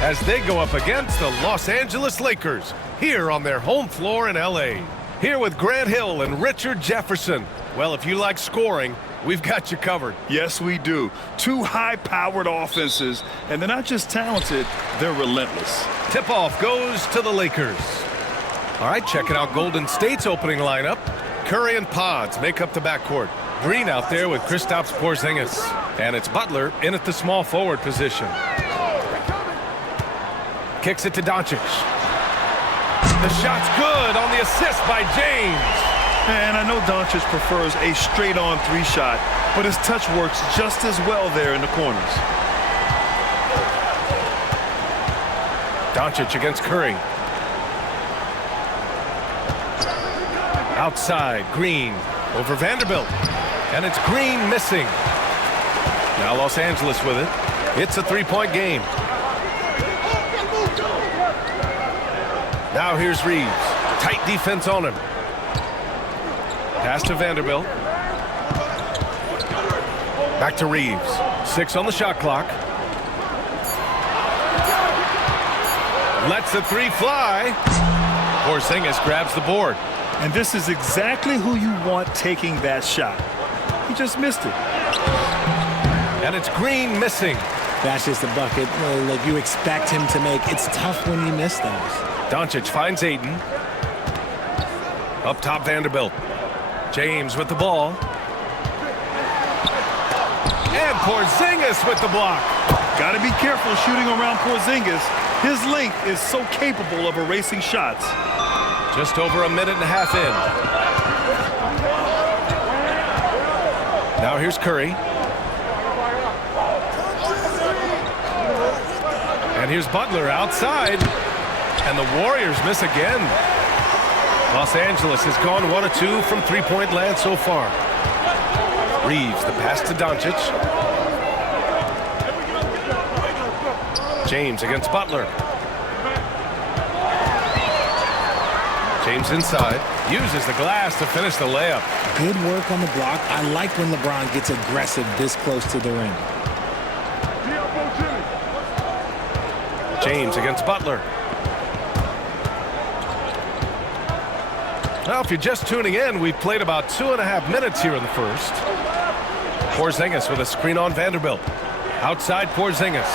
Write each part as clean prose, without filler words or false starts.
As they go up against the Los Angeles Lakers here on their home floor in LA. Here with Grant Hill and Richard Jefferson. Well, if you like scoring, we've got you covered. Yes, we do. Two high-powered offenses, and they're not just talented, they're relentless. Tip-off goes to the Lakers. All right, checking out Golden State's opening lineup. Curry and Pods make up the backcourt. Green out there with Kristaps Porzingis. And it's Butler in at the small forward position. Kicks it to Doncic. The shot's good on the assist by James. And I know Doncic prefers a straight-on three-shot, but his touch works just as well there in the corners. Doncic against Curry. Outside, Green over Vanderbilt. And it's Green missing. Now Los Angeles with it. It's a three-point game. Now here's Reeves. Tight defense on him. Pass to Vanderbilt. Back to Reeves. 6 on the shot clock. Lets the three fly. Porzingis grabs the board. And this is exactly who you want taking that shot. He just missed it. And it's Green missing. That's just a bucket like you expect him to make. It's tough when you miss those. Doncic finds Ayton. Up top, Vanderbilt. James with the ball. And Porzingis with the block. Got to be careful shooting around Porzingis. His length is so capable of erasing shots. Just over a minute and a half in. Now here's Curry. And here's Butler outside. And the Warriors miss again. Los Angeles has gone 1 of 2 from three-point land so far. Reeves, the pass to Doncic. James against Butler. James inside. Uses the glass to finish the layup. Good work on the block. I like when LeBron gets aggressive this close to the rim. James against Butler. Now, if you're just tuning in, we've played about 2.5 minutes here in the first. Porzingis with a screen on Vanderbilt. Outside Porzingis.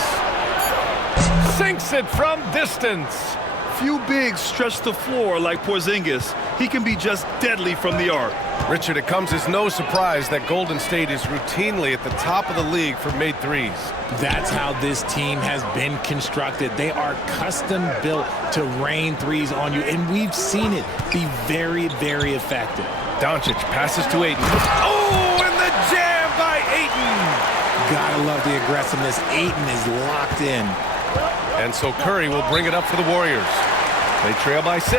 Sinks it from distance. Few bigs stretch the floor like Porzingis. He can be just deadly from the arc. Richard, it comes as no surprise that Golden State is routinely at the top of the league for made threes. That's how this team has been constructed. They are custom built to rain threes on you, and we've seen it be very, very effective. Doncic passes to Ayton. Oh, and the jam by Ayton! Gotta love the aggressiveness. Ayton is locked in. And so Curry will bring it up for the Warriors. They trail by 6.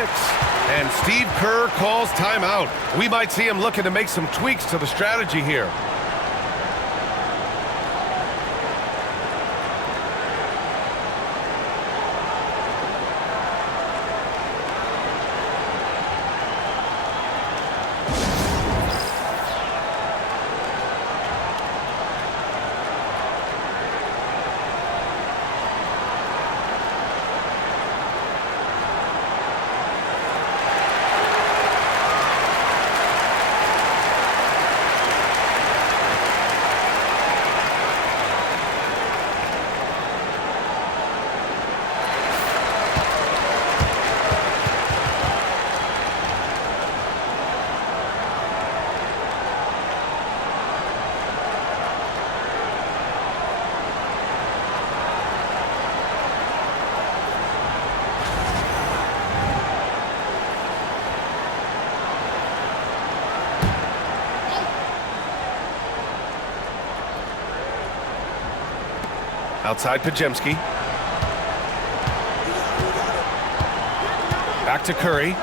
And Steve Kerr calls timeout. We might see him looking to make some tweaks to the strategy here. Outside Pajemski. Back to Curry.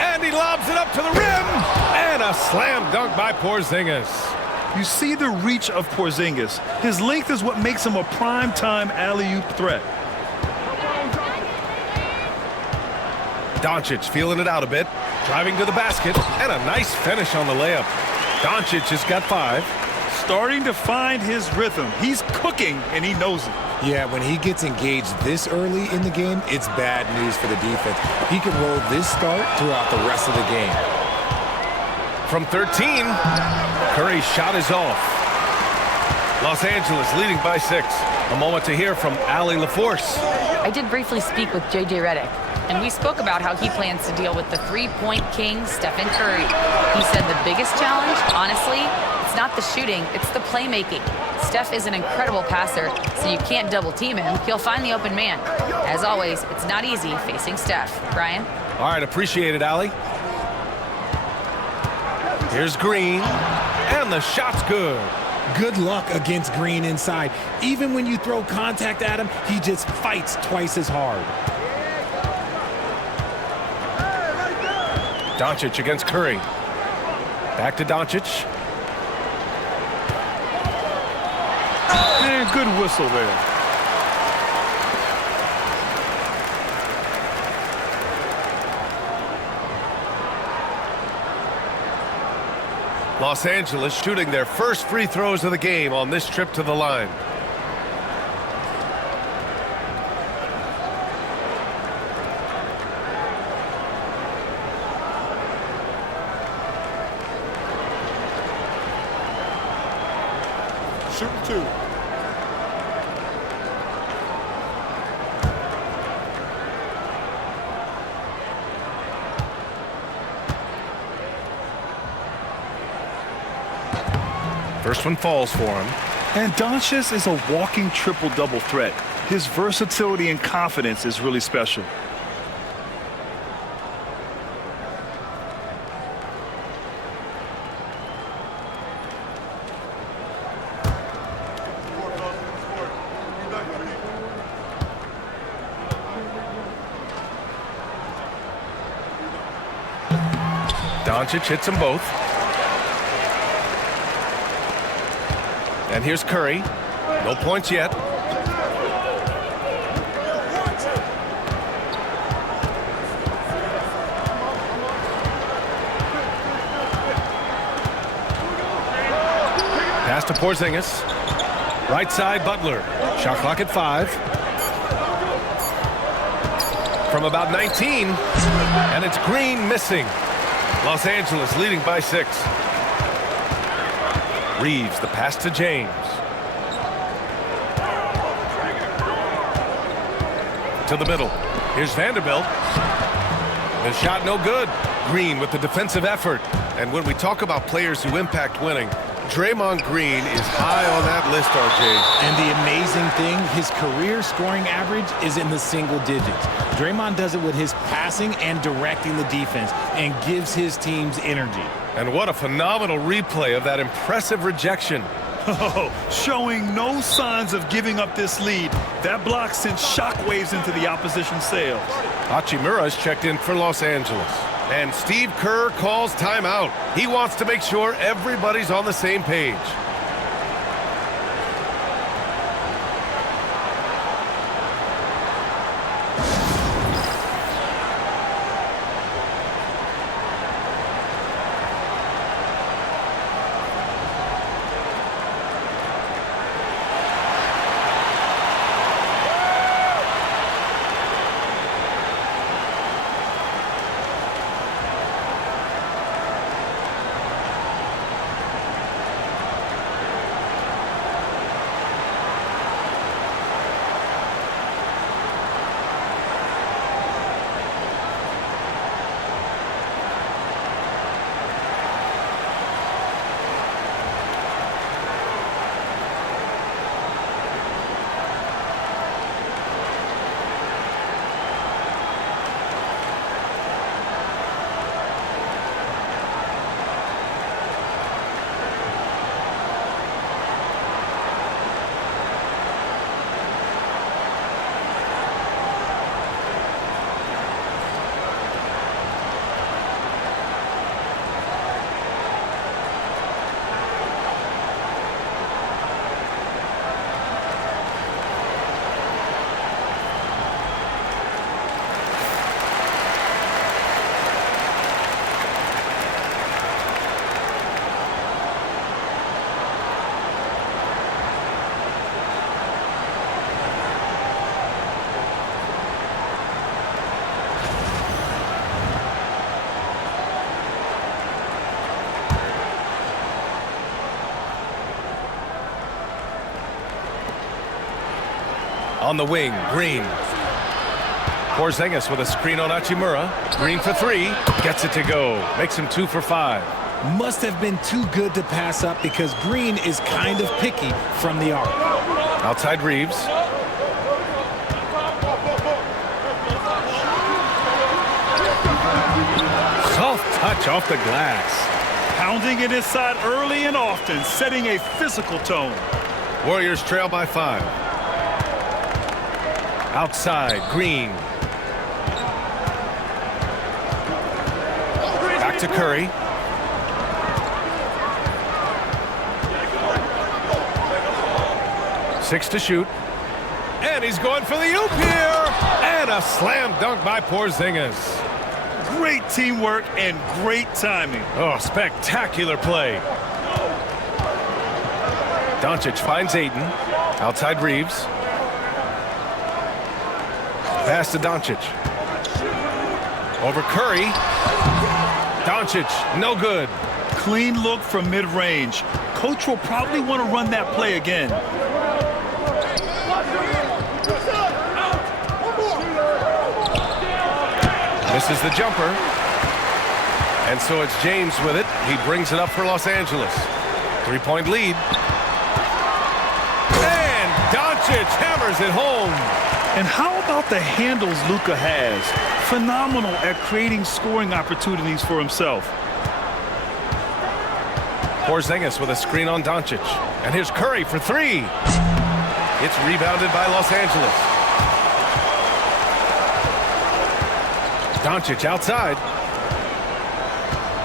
And he lobs it up to the rim. And a slam dunk by Porzingis. You see the reach of Porzingis. His length is what makes him a prime-time alley-oop threat. Doncic feeling it out a bit, driving to the basket, and a nice finish on the layup. Doncic has got 5. Starting to find his rhythm. He's cooking, and he knows it. Yeah, when he gets engaged this early in the game, it's bad news for the defense. He can roll this start throughout the rest of the game. From 13, Curry's shot is off. Los Angeles leading by 6. A moment to hear from Allie LaForce. I did briefly speak with J.J. Redick, and we spoke about how he plans to deal with the three-point king, Stephen Curry. He said the biggest challenge, honestly, it's not the shooting, it's the playmaking. Steph is an incredible passer, so you can't double-team him. He'll find the open man. As always, it's not easy facing Steph. Brian? All right, appreciate it, Allie. Here's Green, and the shot's good. Good luck against Green inside. Even when you throw contact at him, he just fights twice as hard. Doncic against Curry. Back to Doncic. And good whistle there. Los Angeles shooting their first free throws of the game on this trip to the line. Shooting 2. First one falls for him. And Doncic is a walking triple-double threat. His versatility and confidence is really special. Doncic hits them both. And here's Curry. No points yet. Pass to Porzingis. Right side, Butler. Shot clock at 5. From about 19. And it's Green missing. Los Angeles leading by 6. Reeves, the pass to James. To the middle. Here's Vanderbilt. The shot no good. Green with the defensive effort. And when we talk about players who impact winning, Draymond Green is high on that list, RJ. And the amazing thing, his career scoring average is in the single digits. Draymond does it with his passing and directing the defense and gives his teams energy. And what a phenomenal replay of that impressive rejection. Oh, showing no signs of giving up this lead. That block sent shockwaves into the opposition sails. Hachimura's checked in for Los Angeles. And Steve Kerr calls timeout. He wants to make sure everybody's on the same page. On the wing, Green. Porzingis with a screen on Hachimura. Green for three. Gets it to go. Makes him 2 for 5. Must have been too good to pass up because Green is kind of picky from the arc. Outside Reeves. Soft touch off the glass. Pounding it inside early and often, setting a physical tone. Warriors trail by 5. Outside, Green. Back to Curry. Six to shoot. And he's going for the oop here. And a slam dunk by Porzingis. Great teamwork and great timing. Oh, spectacular play. Doncic finds Ayton. Outside Reeves. Pass to Doncic. Over Curry. Doncic, no good. Clean look from mid-range. Coach will probably want to run that play again. Misses the jumper. And so it's James with it. He brings it up for Los Angeles. 3-point lead. And Doncic hammers it home. And how about the handles Luka has? Phenomenal at creating scoring opportunities for himself. Porzingis with a screen on Doncic. And here's Curry for three. It's rebounded by Los Angeles. Doncic outside.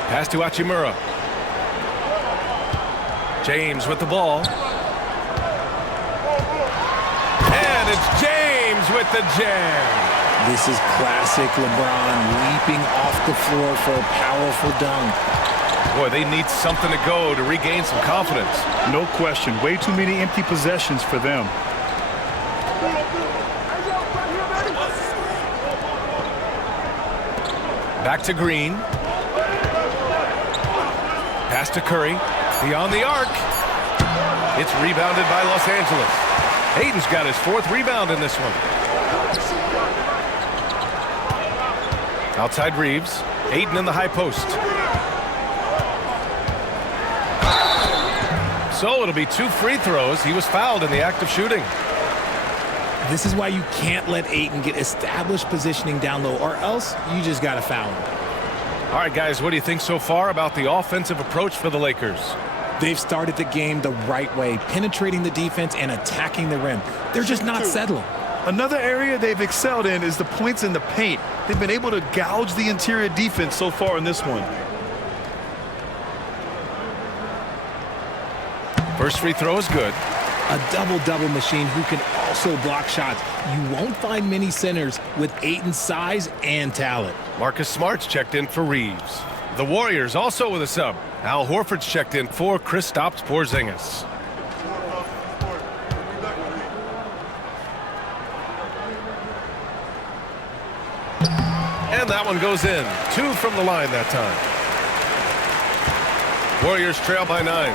Pass to Hachimura. James with the ball. And it's James with the jam. This is classic LeBron leaping off the floor for a powerful dunk. Boy, they need something to go to regain some confidence. No question. Way too many empty possessions for them. Back to Green. Pass to Curry. Beyond the arc. It's rebounded by Los Angeles. Ayton's got his 4th rebound in this one. Outside Reeves. Ayton in the high post. So it'll be 2 free throws. He was fouled in the act of shooting. This is why you can't let Ayton get established positioning down low, or else you just got to foul him. All right, guys, what do you think so far about the offensive approach for the Lakers? They've started the game the right way, penetrating the defense and attacking the rim. They're just not settling. Another area they've excelled in is the points in the paint. They've been able to gouge the interior defense so far in this one. First free throw is good. A double-double machine who can also block shots. You won't find many centers with Ayton's size and talent. Marcus Smart's checked in for Reeves. The Warriors also with a sub. Al Horford's checked in for Kristaps Porzingis. And that one goes in. 2 from the line that time. Warriors trail by 9.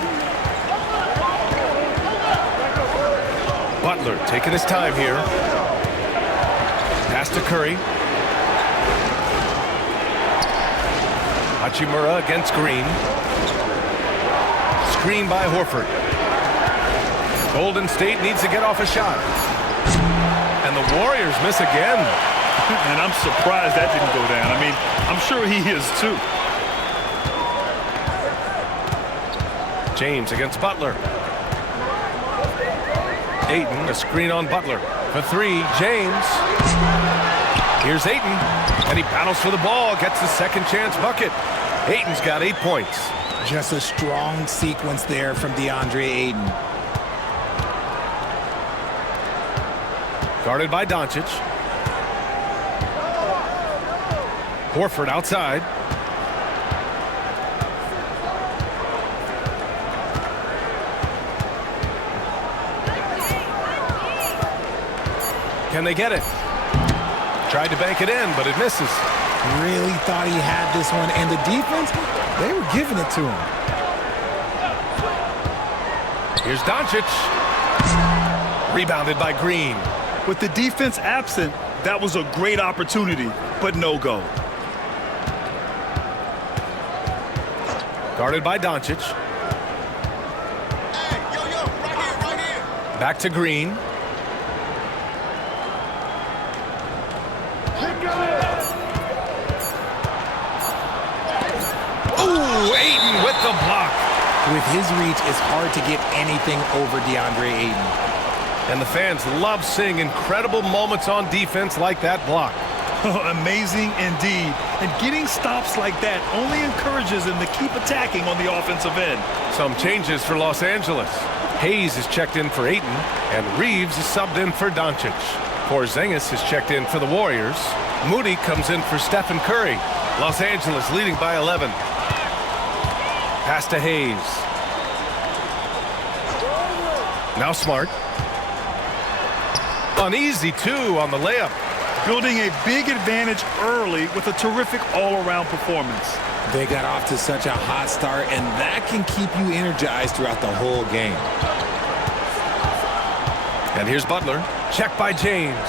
Butler taking his time here. Pass to Curry. Hachimura against Green. Screen by Horford. Golden State needs to get off a shot. And the Warriors miss again. And I'm surprised that didn't go down. I mean, I'm sure he is too. James against Butler. Ayton, a screen on Butler. For 3, James. Here's Ayton. And he battles for the ball, gets the second chance bucket. Ayton's got 8 points. Just a strong sequence there from DeAndre Ayton. Guarded by Doncic. Horford outside. Can they get it? Tried to bank it in, but it misses. Really thought he had this one, and the defense, they were giving it to him. Here's Doncic. Rebounded by Green. With the defense absent, that was a great opportunity, but no go. Guarded by Doncic. Back to Green. Ooh, Ayton with the block. With his reach, it's hard to get anything over DeAndre Ayton. And the fans love seeing incredible moments on defense like that block. Amazing indeed. And getting stops like that only encourages them to keep attacking on the offensive end. Some changes for Los Angeles. Hayes is checked in for Ayton, and Reeves is subbed in for Doncic. Porzingis is checked in for the Warriors. Moody comes in for Stephen Curry. Los Angeles leading by 11. Pass to Hayes. Now Smart. Uneasy, too, on the layup. Building a big advantage early with a terrific all-around performance. They got off to such a hot start, and that can keep you energized throughout the whole game. And here's Butler. Check by James.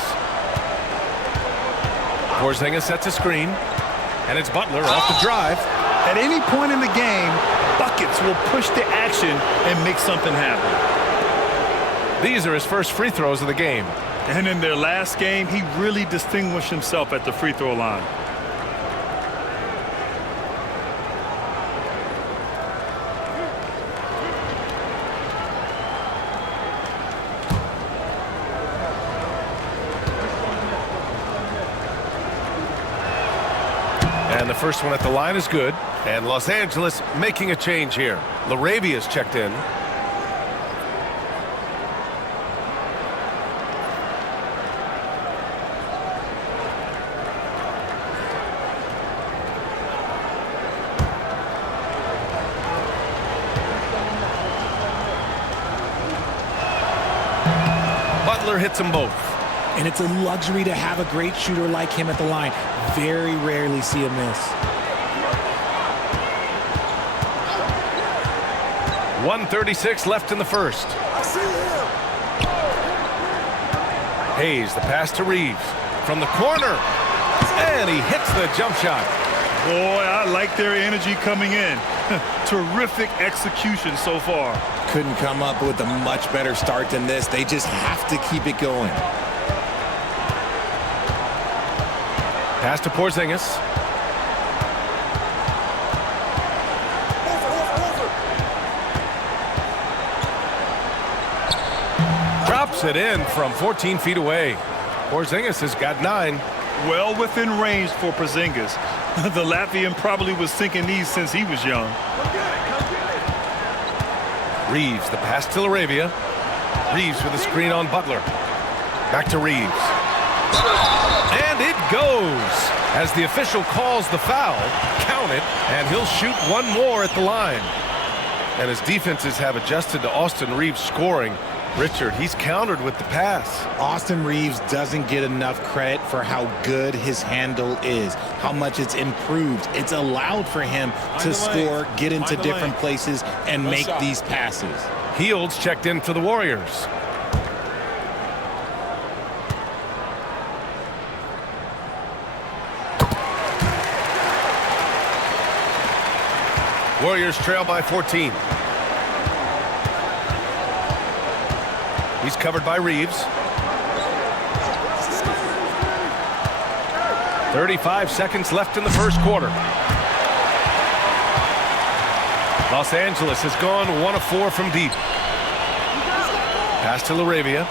Porzingis sets a screen. And it's Butler off the drive. At any point in the game, buckets will push the action and make something happen. These are his first free throws of the game. And in their last game, he really distinguished himself at the free throw line. And the first one at the line is good. And Los Angeles making a change here. LaRavia's checked in. Butler hits them both. And it's a luxury to have a great shooter like him at the line. Very rarely see a miss. 1:36 left in the first. Hayes, the pass to Reeves. From the corner. And he hits the jump shot. Boy, I like their energy coming in. Terrific execution so far. Couldn't come up with a much better start than this. They just have to keep it going. Pass to Porzingis. Drops it in from 14 feet away. Porzingis has got 9. Well within range for Porzingis. The Latvian probably was thinking these since he was young. Reeves, the pass to LaRavia. Reeves with a screen on Butler. Back to Reeves. And it goes. As the official calls the foul, count it, and he'll shoot one more at the line. And as defenses have adjusted to Austin Reeves scoring, Richard, he's countered with the pass. Austin Reeves doesn't get enough credit for how good his handle is, how much it's improved. It's allowed for him to score, get into different places, and make these passes. Hields checked in for the Warriors. Warriors trail by 14. He's covered by Reeves. 35 seconds left in the first quarter. Los Angeles has gone 1 of 4 from deep. Pass to LaRavia.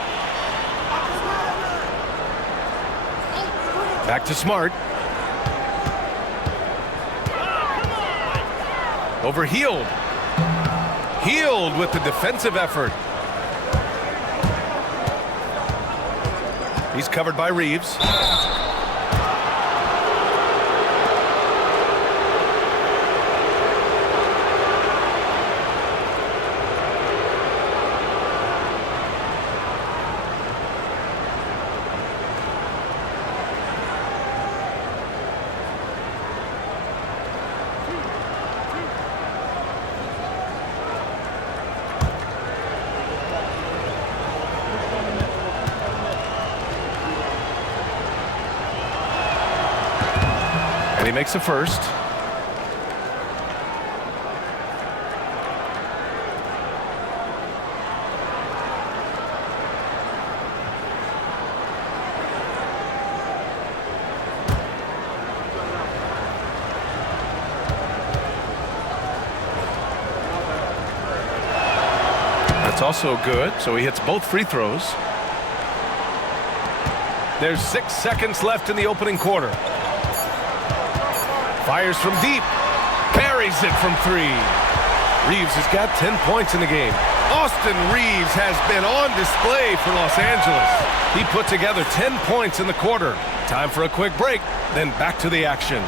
Back to Smart. Over Hield. Hield with the defensive effort. He's covered by Reeves. And he makes the first. That's also good, so he hits both free throws. There's 6 seconds left in the opening quarter. Fires from deep. Carries it from 3. Reeves has got 10 points in the game. Austin Reeves has been on display for Los Angeles. He put together 10 points in the quarter. Time for a quick break, then back to the action.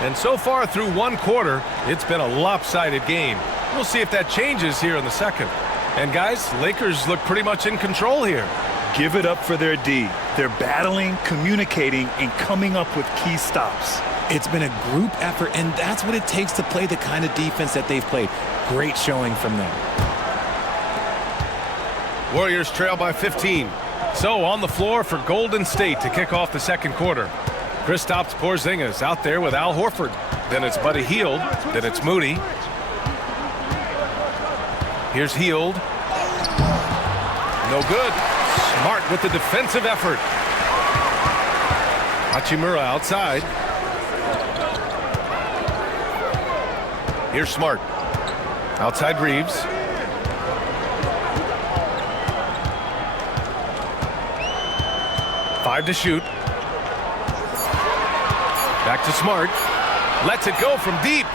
And so far through one quarter, it's been a lopsided game. We'll see if that changes here in the second. And guys, Lakers look pretty much in control here. Give it up for their D. They're battling, communicating, and coming up with key stops. It's been a group effort, and that's what it takes to play the kind of defense that they've played. Great showing from them. Warriors trail by 15. So on the floor for Golden State to kick off the second quarter. Kristaps Porzingis out there with Al Horford. Then it's Buddy Hield. Then it's Moody. Here's Hield. No good. Smart with the defensive effort. Hachimura outside. Here's Smart. Outside Reeves. Five to shoot. Back to Smart. Lets it go from deep.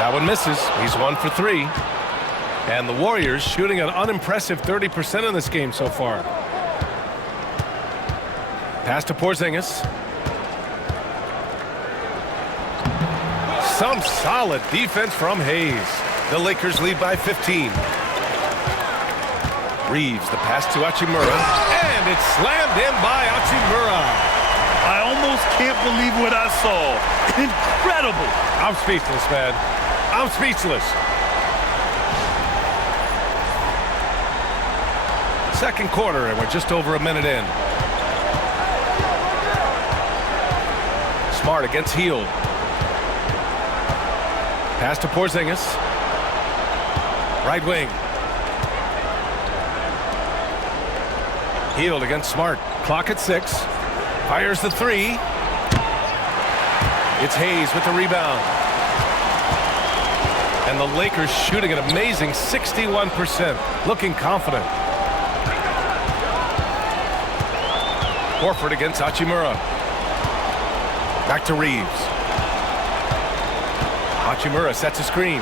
That one misses. He's 1 for 3. And the Warriors shooting an unimpressive 30% in this game so far. Pass to Porzingis. Some solid defense from Hayes. The Lakers lead by 15. Reeves, the pass to Hachimura. And it's slammed in by Hachimura. I almost can't believe what I saw. Incredible. I'm speechless, man. I'm speechless. Second quarter, and we're just over a minute in. Smart against Hield. Pass to Porzingis. Right wing. Hield against Smart. Clock at 6. Fires the 3. It's Hayes with the rebound. And the Lakers shooting an amazing 61%. Looking confident. Horford against Hachimura. Back to Reeves. Hachimura sets a screen.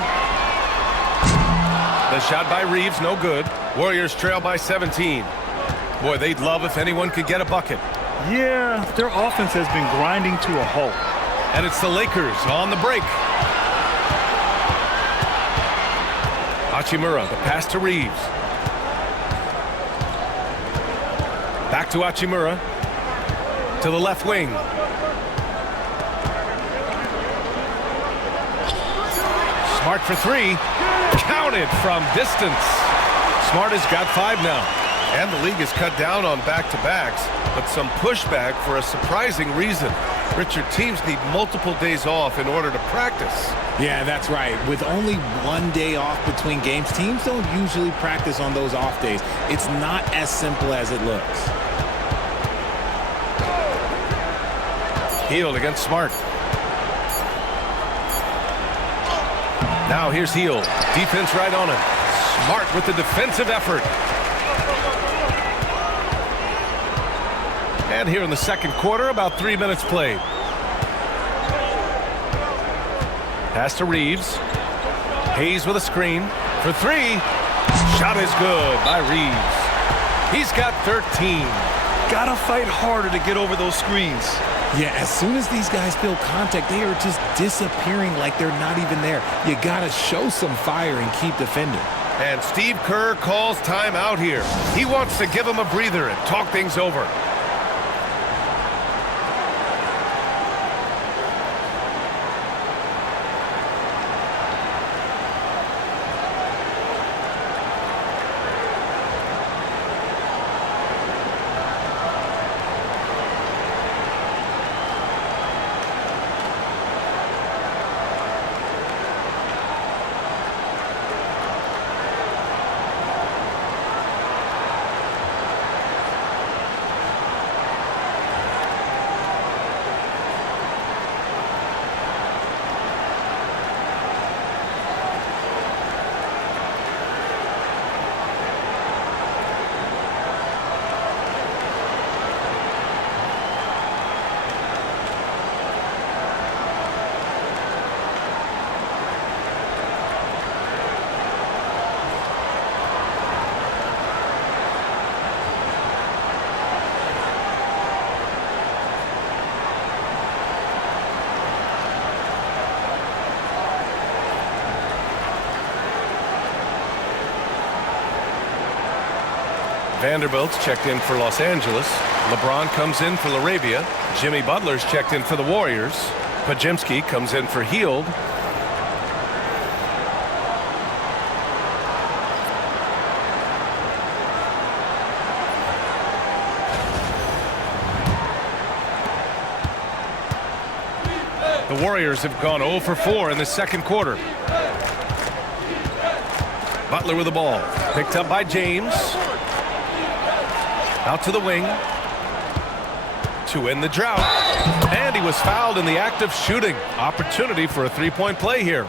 The shot by Reeves, no good. Warriors trail by 17. Boy, they'd love if anyone could get a bucket. Yeah, their offense has been grinding to a halt. And it's the Lakers on the break. Hachimura, the pass to Reeves. Back to Hachimura. To the left wing. Smart for 3. Counted from distance. Smart has got 5 now. And the league has cut down on back-to-backs, but some pushback for a surprising reason. Richard, teams need multiple days off in order to practice. Yeah, that's right. With only 1 day off between games, teams don't usually practice on those off days. It's not as simple as it looks. Hield against Smart. Now here's Hield. Defense right on him. Smart with the defensive effort. And here in the second quarter, about 3 minutes played. Pass to Reeves. Hayes with a screen for 3. Shot is good by Reeves. He's got 13. Gotta fight harder to get over those screens. Yeah, as soon as these guys feel contact, they are just disappearing like they're not even there. You gotta show some fire and keep defending. And Steve Kerr calls timeout here. He wants to give them a breather and talk things over. Vanderbilt's checked in for Los Angeles. LeBron comes in for Laravia. Jimmy Butler's checked in for the Warriors. Pajemski comes in for Hield. The Warriors have gone 0 for 4 in the second quarter. Butler with the ball. Picked up by James. Out to the wing. To end the drought. And he was fouled in the act of shooting. Opportunity for a three-point play here.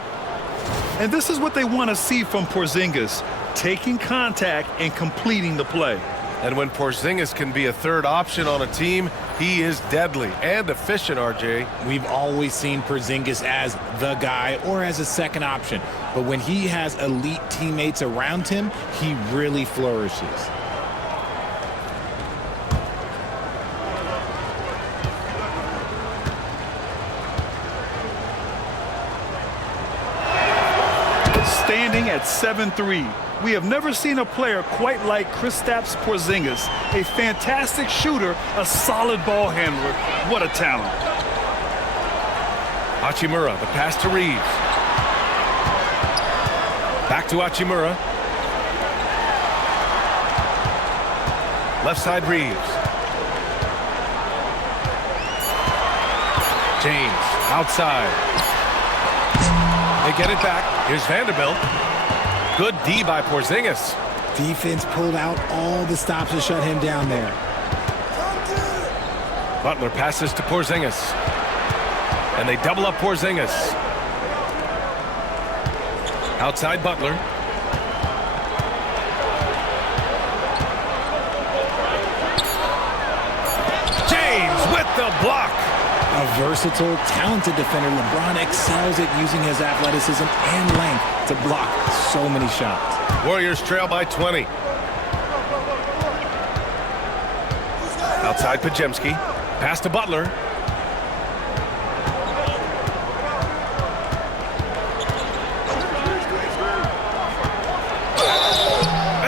And this is what they want to see from Porzingis. Taking contact and completing the play. And when Porzingis can be a third option on a team, he is deadly and efficient, RJ. We've always seen Porzingis as the guy or as a second option. But when he has elite teammates around him, he really flourishes. Standing at 7-3. We have never seen a player quite like Kristaps Porzingis. A fantastic shooter, a solid ball handler. What a talent. Hachimura, the pass to Reeves. Back to Hachimura. Left side Reeves. James, outside. They get it back. Here's Vanderbilt. Good D by Porzingis. Defense pulled out all the stops to shut him down there. Butler passes to Porzingis. And they double up Porzingis. Outside Butler. James with the block. A versatile, talented defender, LeBron excels at using his athleticism and length to block so many shots. Warriors trail by 20. Outside Pajemski. Pass to Butler.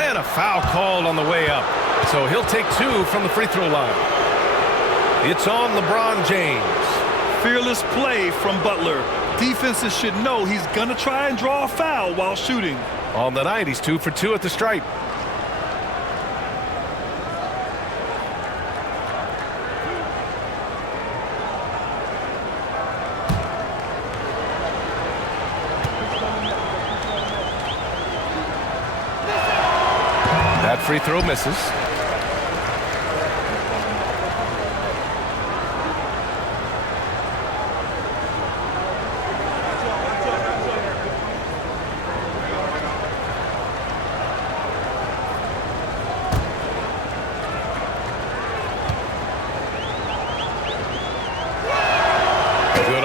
And a foul called on the way up. So he'll take 2 from the free throw line. It's on LeBron James. Fearless play from Butler. Defenses should know he's going to try and draw a foul while shooting. On the night, he's 2 for 2 at the stripe. That free throw misses.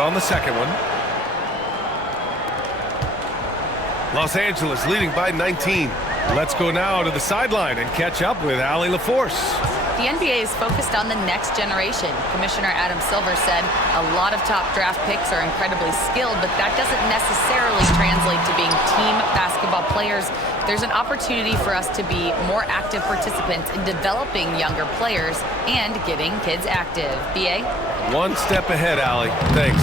On the second one. Los Angeles leading by 19. Let's go now to the sideline and catch up with Allie LaForce. The NBA is focused on the next generation. Commissioner Adam Silver said a lot of top draft picks are incredibly skilled, but that doesn't necessarily translate to being team basketball players. There's an opportunity for us to be more active participants in developing younger players and getting kids active. BA? One step ahead, Allie. Thanks.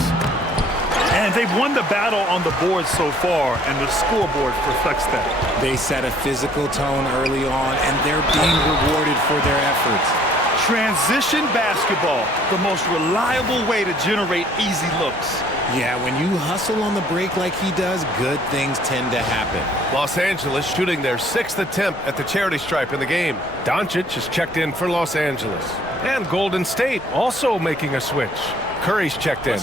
And they've won the battle on the board so far, and the scoreboard reflects that. They set a physical tone early on, and they're being rewarded for their efforts. Transition basketball, the most reliable way to generate easy looks. Yeah, when you hustle on the break like he does, good things tend to happen. Los Angeles shooting their 6th attempt at the charity stripe in the game. Doncic is checked in for Los Angeles. And Golden State also making a switch. Curry's checked in.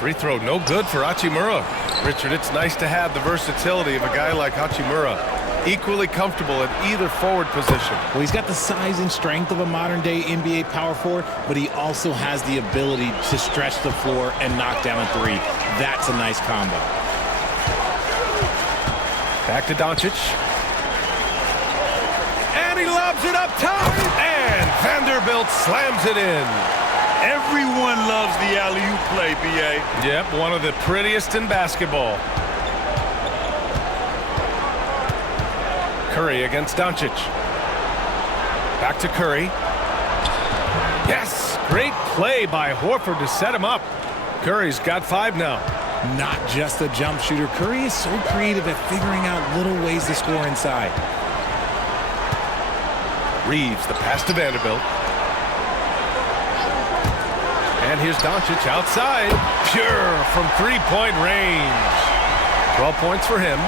Free throw no good for Hachimura. Richard, it's nice to have the versatility of a guy like Hachimura. Equally comfortable at either forward position. Well, he's got the size and strength of a modern-day NBA power forward, but he also has the ability to stretch the floor and knock down a three. That's a nice combo. Back to Doncic. And he lobs it up top. And Vanderbilt slams it in. Everyone loves the alley-oop play, B.A. Yep, one of the prettiest in basketball. Curry against Doncic. Back to Curry. Yes, great play by Horford to set him up. Curry's got 5 now. Not just a jump shooter. Curry is so creative at figuring out little ways to score inside. Reeves, the pass to Vanderbilt. And here's Doncic outside. Pure from three-point range. 12 points for him.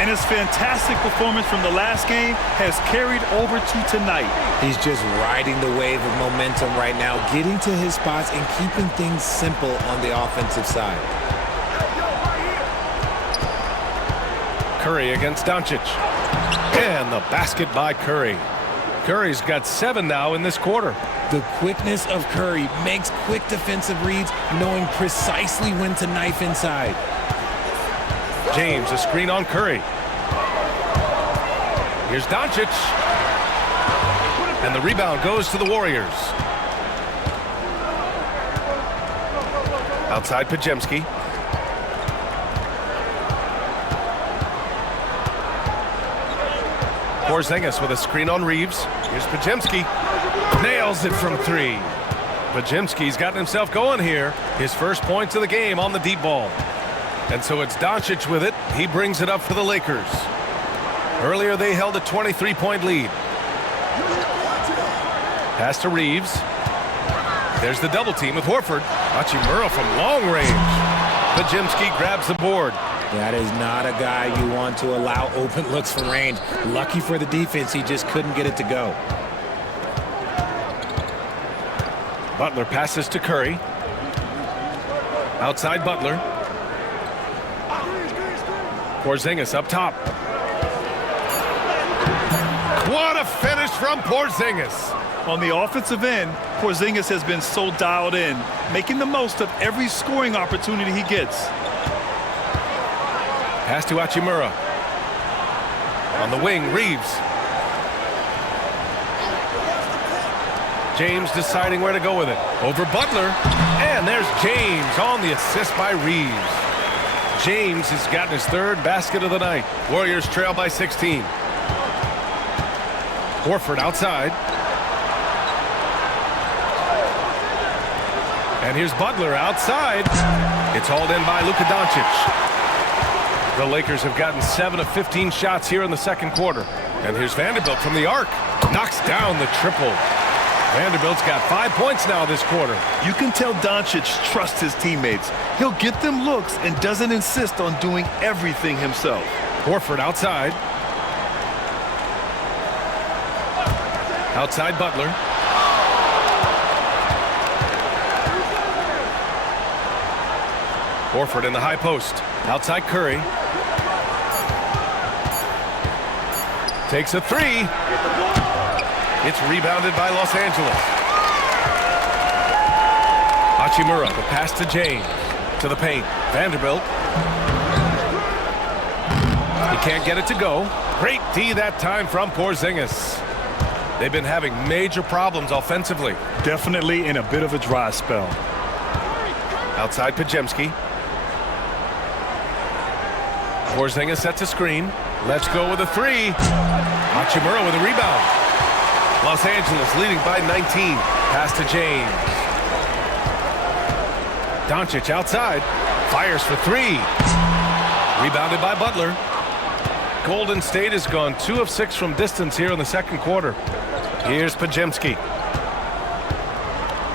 And his fantastic performance from the last game has carried over to tonight. He's just riding the wave of momentum right now, getting to his spots and keeping things simple on the offensive side. Curry against Doncic. And the basket by Curry. Curry's got 7 now in this quarter. The quickness of Curry makes quick defensive reads, knowing precisely when to knife inside. James, a screen on Curry. Here's Doncic. And the rebound goes to the Warriors. Outside Podziemski. Porzingis with a screen on Reeves. Here's Podziemski. Nails it from 3. Podziemski's gotten himself going here. His first points of the game on the deep ball. And so it's Doncic with it. He brings it up for the Lakers. Earlier they held a 23-point lead. Pass to Reeves. There's the double team with Horford. Hachimura from long range. Podziemski grabs the board. That is not a guy you want to allow open looks from range. Lucky for the defense, he just couldn't get it to go. Butler passes to Curry. Outside Butler. Porzingis up top. What a finish from Porzingis. On the offensive end, Porzingis has been so dialed in, making the most of every scoring opportunity he gets. Pass to Hachimura. On the wing, Reeves. James deciding where to go with it. Over Butler. And there's James on the assist by Reeves. James has gotten his 3rd basket of the night. Warriors trail by 16. Horford outside. And here's Butler outside. It's hauled in by Luka Doncic. The Lakers have gotten 7 of 15 shots here in the second quarter. And here's Vanderbilt from the arc. Knocks down the triple. Vanderbilt's got 5 points now this quarter. You can tell Doncic trusts his teammates. He'll get them looks and doesn't insist on doing everything himself. Horford outside. Outside Butler. Horford in the high post. Outside Curry. Takes a 3. It's rebounded by Los Angeles. Hachimura, the pass to James. To the paint. Vanderbilt. He can't get it to go. Great D that time from Porzingis. They've been having major problems offensively. Definitely in a bit of a dry spell. Outside Podziemski. Porzingis sets a screen. Let's go with a 3. Hachimura with a rebound. Los Angeles leading by 19. Pass to James. Doncic outside. Fires for 3. Rebounded by Butler. Golden State has gone 2 of 6 from distance here in the second quarter. Here's Podziemski.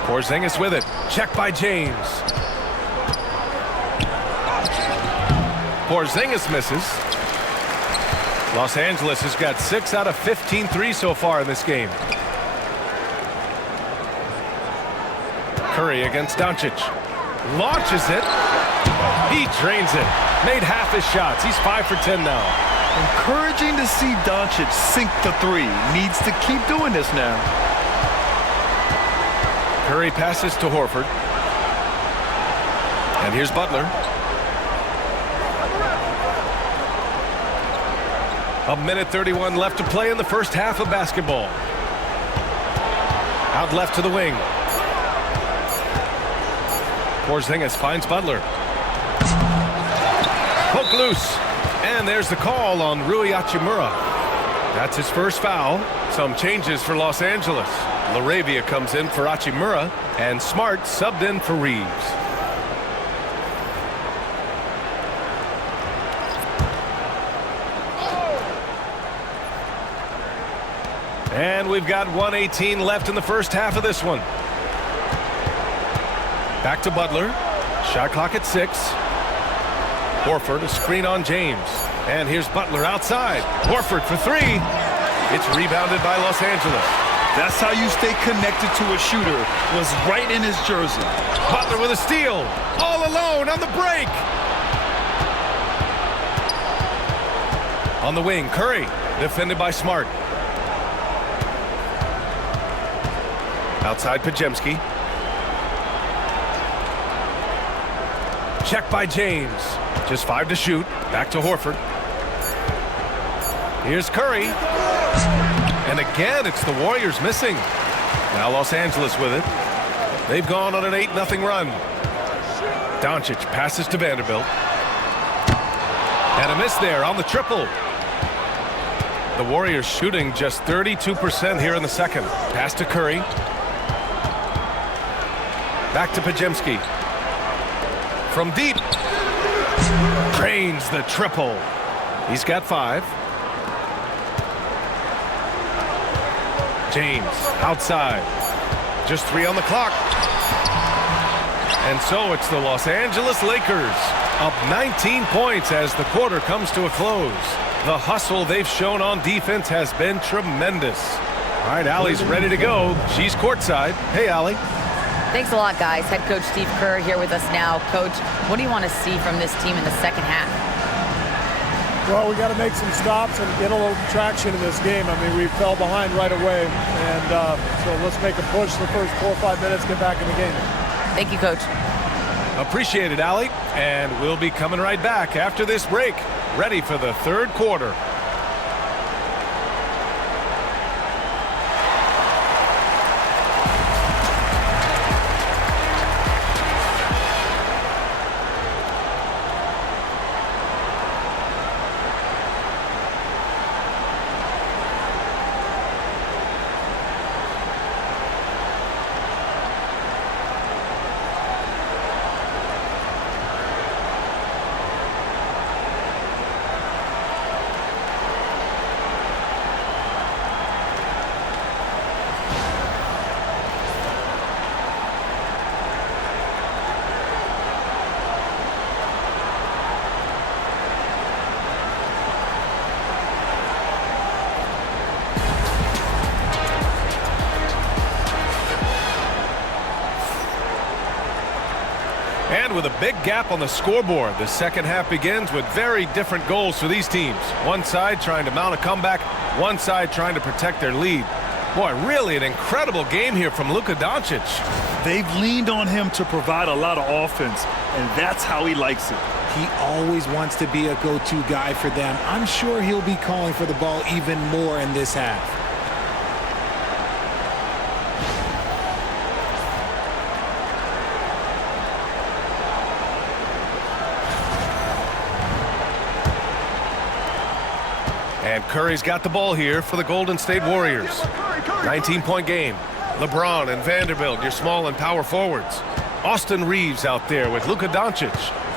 Porzingis with it. Check by James. Porzingis misses. Los Angeles has got 6 out of 15 threes so far in this game. Curry against Doncic. Launches it. He drains it. Made half his shots. He's 5 for 10 now. Encouraging to see Doncic sink the 3. Needs to keep doing this now. Curry passes to Horford. And here's Butler. A minute 31 left to play in the first half of basketball. Out left to the wing. Porzingis finds Butler. Poke loose. And there's the call on Rui Hachimura. That's his first foul. Some changes for Los Angeles. LaRavia comes in for Hachimura, and Smart subbed in for Reeves. And we've got 1:18 left in the first half of this one. Back to Butler. Shot clock at 6. Horford, a screen on James. And here's Butler outside. Horford for 3. It's rebounded by Los Angeles. That's how you stay connected to a shooter. Was right in his jersey. Butler with a steal. All alone on the break. On the wing, Curry, defended by Smart. Outside Podziemski. Check by James. Just 5 to shoot. Back to Horford. Here's Curry. And again, it's the Warriors missing. Now Los Angeles with it. They've gone on an 8-0 run. Doncic passes to Vanderbilt. And a miss there on the triple. The Warriors shooting just 32% here in the second. Pass to Curry. Back to Podziemski. From deep. Drains the triple. He's got 5. James outside. Just 3 on the clock. And so it's the Los Angeles Lakers up 19 points as the quarter comes to a close. The hustle they've shown on defense has been tremendous. All right, Allie's ready to go. She's courtside. Hey, Allie. Thanks a lot, guys. Head coach Steve Kerr here with us now. Coach, what do you want to see from this team in the second half? Well, we got to make some stops and get a little traction in this game. I mean, we fell behind right away, and so let's make a push the first 4 or 5 minutes, get back in the game. Thank you, Coach. Appreciate it, Allie. And we'll be coming right back after this break, ready for the third quarter. And with a big gap on the scoreboard, the second half begins with very different goals for these teams. One side trying to mount a comeback, one side trying to protect their lead. Boy, really an incredible game here from Luka Doncic. They've leaned on him to provide a lot of offense, and that's how he likes it. He always wants to be a go-to guy for them. I'm sure he'll be calling for the ball even more in this half. And Curry's got the ball here for the Golden State Warriors. 19-point game. LeBron and Vanderbilt, your small and power forwards. Austin Reeves out there with Luka Doncic.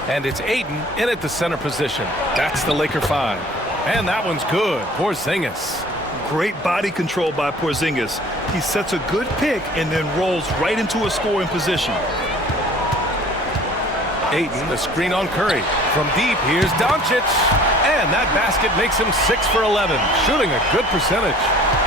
And it's Ayton in at the center position. That's the Laker 5. And that one's good. Porzingis. Great body control by Porzingis. He sets a good pick and then rolls right into a scoring position. Ayton, the screen on Curry. From deep, here's Doncic. And that basket makes him 6 for 11, shooting a good percentage.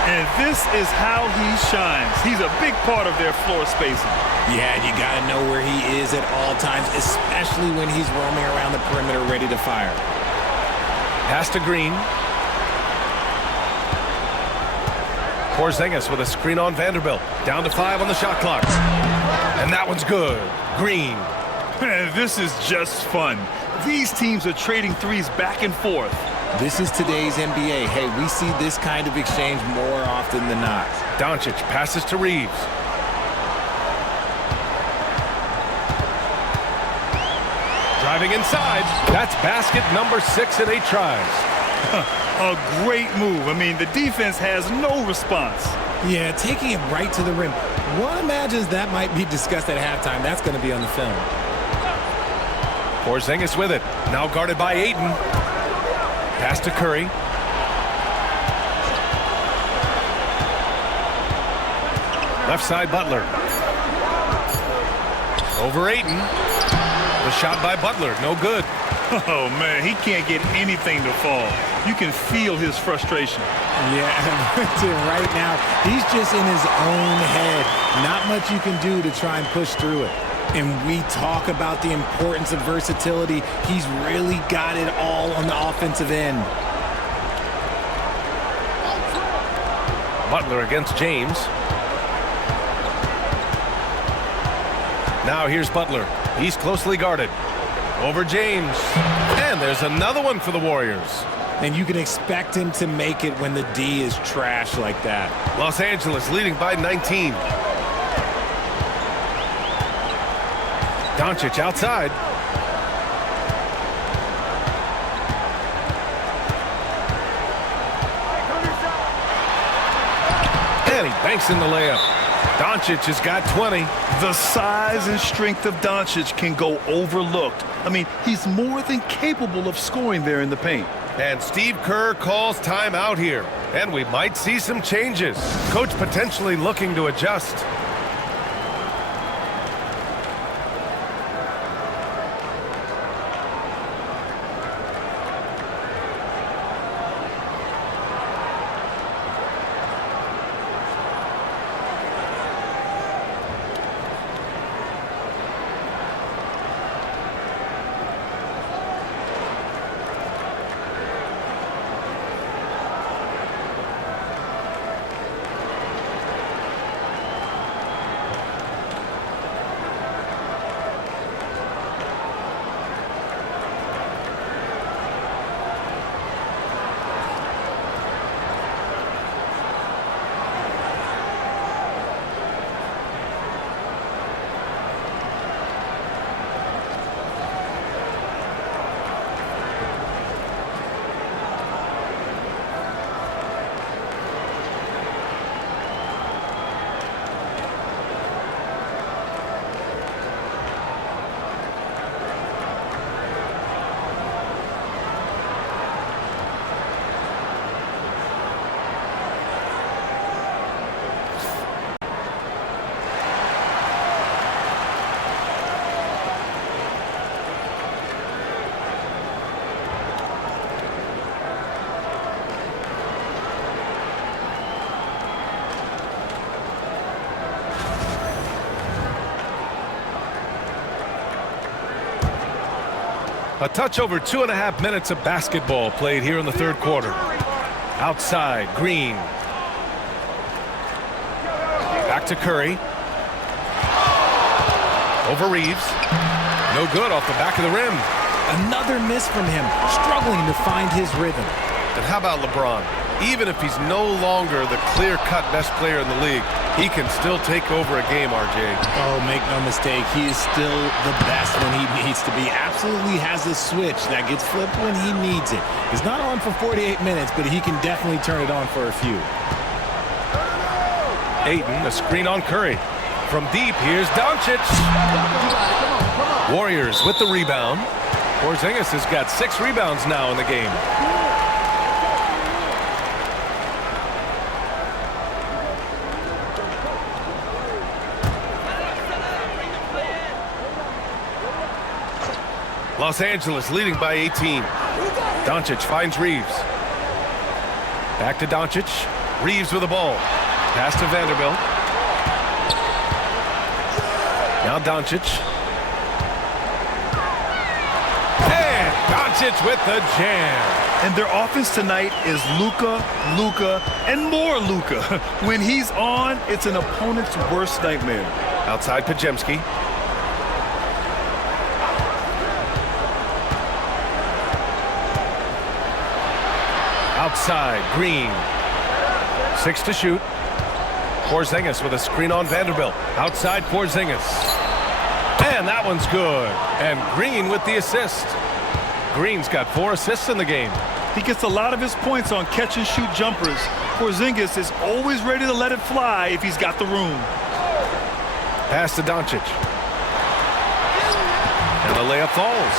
And this is how he shines. He's a big part of their floor spacing. Yeah, you got to know where he is at all times, especially when he's roaming around the perimeter ready to fire. Pass to Green. Porzingis with a screen on Vanderbilt. Down to 5 on the shot clock. And that one's good. Green. This is just fun. These teams are trading threes back and forth. This is today's NBA. Hey, we see this kind of exchange more often than not. Doncic passes to Reeves. Driving inside. That's basket number 6 in 8 tries. A great move. I mean, the defense has no response. Yeah, taking it right to the rim. One imagines that might be discussed at halftime. That's going to be on the film. Porzingis with it. Now guarded by Ayton. Pass to Curry. Left side, Butler. Over Ayton. The shot by Butler, no good. Oh, man, he can't get anything to fall. You can feel his frustration. Yeah, right now, he's just in his own head. Not much you can do to try and push through it. And we talk about the importance of versatility. He's really got it all on the offensive end. Butler against James. Now here's Butler. He's closely guarded. Over James. And there's another one for the Warriors. And you can expect him to make it when the D is trash like that. Los Angeles leading by 19. Doncic outside. And he banks in the layup. Doncic has got 20. The size and strength of Doncic can go overlooked. I mean, he's more than capable of scoring there in the paint. And Steve Kerr calls timeout here. And we might see some changes. Coach potentially looking to adjust. A touch over 2.5 minutes of basketball played here in the third quarter. Outside, Green. Back to Curry. Over Reeves. No good off the back of the rim. Another miss from him, struggling to find his rhythm. And how about LeBron? Even if he's no longer the clear-cut best player in the league, he can still take over a game, RJ. Oh, make no mistake, he is still the best when he needs to be. Absolutely has a switch that gets flipped when he needs it. He's not on for 48 minutes, but he can definitely turn it on for a few. Ayton, a screen on Curry. From deep, here's Doncic. Warriors with the rebound. Porzingis has got 6 rebounds now in the game. Los Angeles leading by 18. Doncic finds Reeves. Back to Doncic. Reeves with the ball. Pass to Vanderbilt. Now Doncic. And Doncic with the jam. And their offense tonight is Luka, Luka, and more Luka. When he's on, it's an opponent's worst nightmare. Outside Pajemski. Outside, Green. 6 to shoot. Porzingis with a screen on Vanderbilt. Outside Porzingis. And that one's good. And Green with the assist. Green's got 4 assists in the game. He gets a lot of his points on catch-and-shoot jumpers. Porzingis is always ready to let it fly if he's got the room. Pass to Doncic. And the layup falls.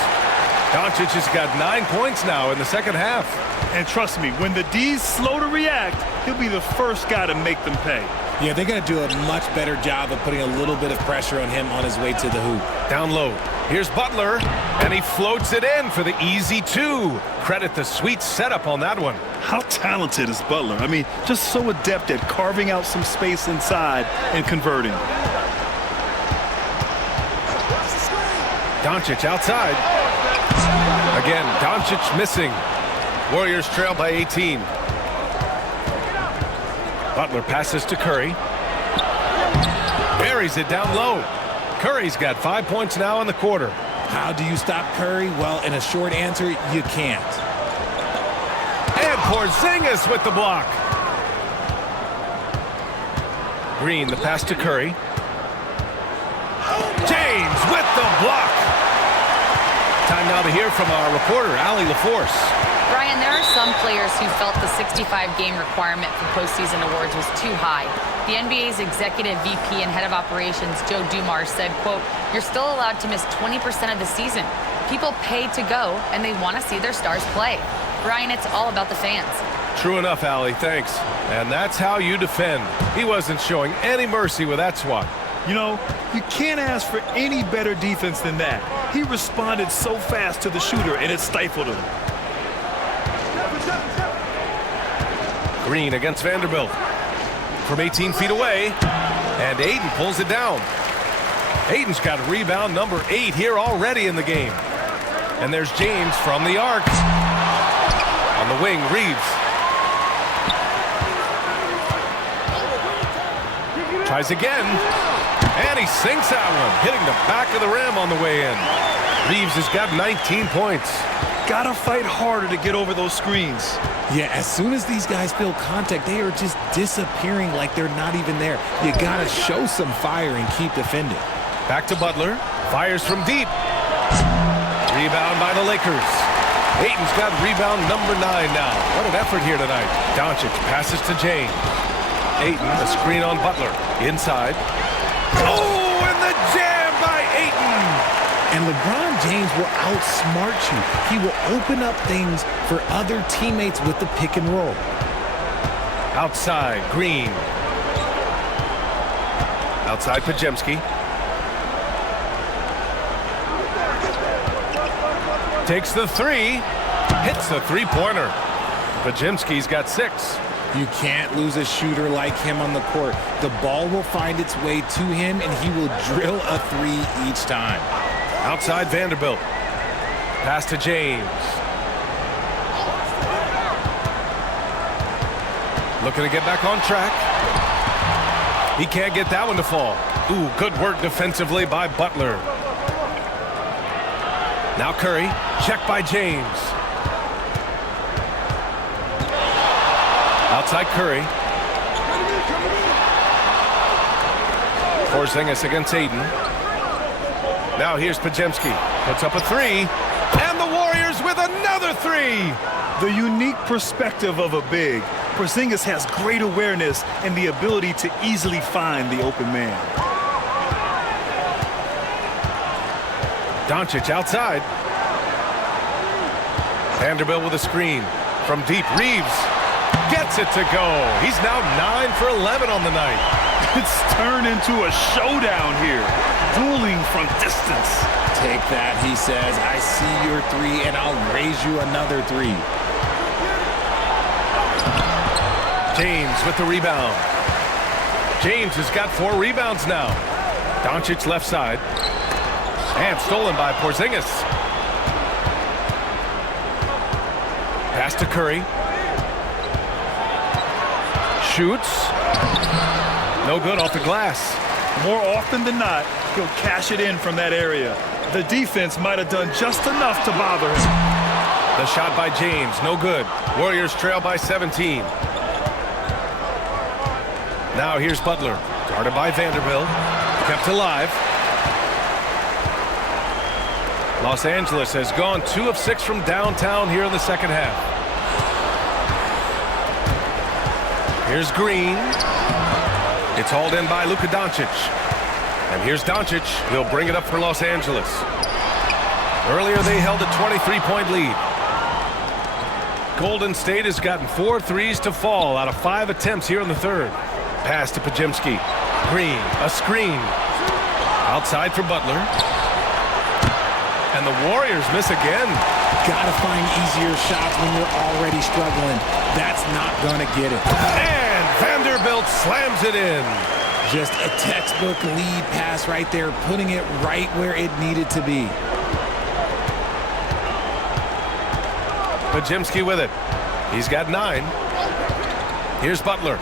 Doncic has got 9 points now in the second half. And trust me, when the D's slow to react, he'll be the first guy to make them pay. Yeah, they're going to do a much better job of putting a little bit of pressure on him on his way to the hoop. Down low. Here's Butler, and he floats it in for the easy 2. Credit the sweet setup on that one. How talented is Butler? I mean, just so adept at carving out some space inside and converting. Doncic outside. Again, Doncic missing. Warriors trail by 18. Butler passes to Curry. Buries it down low. Curry's got 5 points now in the quarter. How do you stop Curry? Well, in a short answer, you can't. And Porzingis with the block. Green, the pass to Curry. James with the block. Time now to hear from our reporter, Allie LaForce. Brian, there are some players who felt the 65-game requirement for postseason awards was too high. The NBA's executive VP and head of operations, Joe Dumars, said, quote, "You're still allowed to miss 20% of the season. People pay to go, and they want to see their stars play." Brian, it's all about the fans. True enough, Allie, thanks. And that's how you defend. He wasn't showing any mercy with that swat. You know, you can't ask for any better defense than that. He responded so fast to the shooter, and it stifled him. Green against Vanderbilt. From 18 feet away, and Aiden pulls it down. Aiden's got rebound number 8 here already in the game. And there's James from the arc. On the wing, Reeves. Tries again. And he sinks that one, hitting the back of the rim on the way in. Reeves has got 19 points. Gotta fight harder to get over those screens. Yeah, as soon as these guys feel contact, they are just disappearing like they're not even there. You gotta show some fire and keep defending. Back to Butler. Fires from deep. Rebound by the Lakers. Aiton's got rebound number 9 now. What an effort here tonight. Doncic passes to James. Ayton, a screen on Butler. Inside. Oh, and the jam by Ayton! And LeBron James will outsmart you. He will open up things for other teammates with the pick and roll. Outside, Green. Outside, Podziemski. Takes the 3. Hits the three-pointer. Podziemski's got 6. You can't lose a shooter like him on the court. The ball will find its way to him, and he will drill a 3 each time. Outside Vanderbilt. Pass to James. Looking to get back on track. He can't get that one to fall. Ooh, good work defensively by Butler. Now Curry. Check by James. Outside Curry. Porzingis against Aiden. Now here's Podziemski. Puts up a 3. And the Warriors with another 3. The unique perspective of a big. Porzingis has great awareness and the ability to easily find the open man. Doncic outside. Vanderbilt with a screen. From deep, Reeves gets it to go. He's now 9 for 11 on the night. It's turned into a showdown here. Dueling from distance. Take that, he says. I see your 3, and I'll raise you another 3. James with the rebound. James has got 4 rebounds now. Doncic left side. And stolen by Porzingis. Pass to Curry. Shoots. No good off the glass. More often than not, he'll cash it in from that area. The defense might have done just enough to bother him. The shot by James, no good. Warriors trail by 17. Now here's Butler, guarded by Vanderbilt, kept alive. Los Angeles has gone 2 of 6 from downtown here in the second half. Here's Green. It's hauled in by Luka Doncic. And here's Doncic. He'll bring it up for Los Angeles. Earlier they held a 23-point lead. Golden State has gotten 4 threes to fall out of 5 attempts here in the third. Pass to Podziemski. Green, a screen. Outside for Butler. And the Warriors miss again. Gotta find easier shots when you're already struggling. That's not gonna get it. And Vanderbilt slams it in. Just a textbook lead pass right there, putting it right where it needed to be. Podziemski with it. He's got 9. Here's Butler.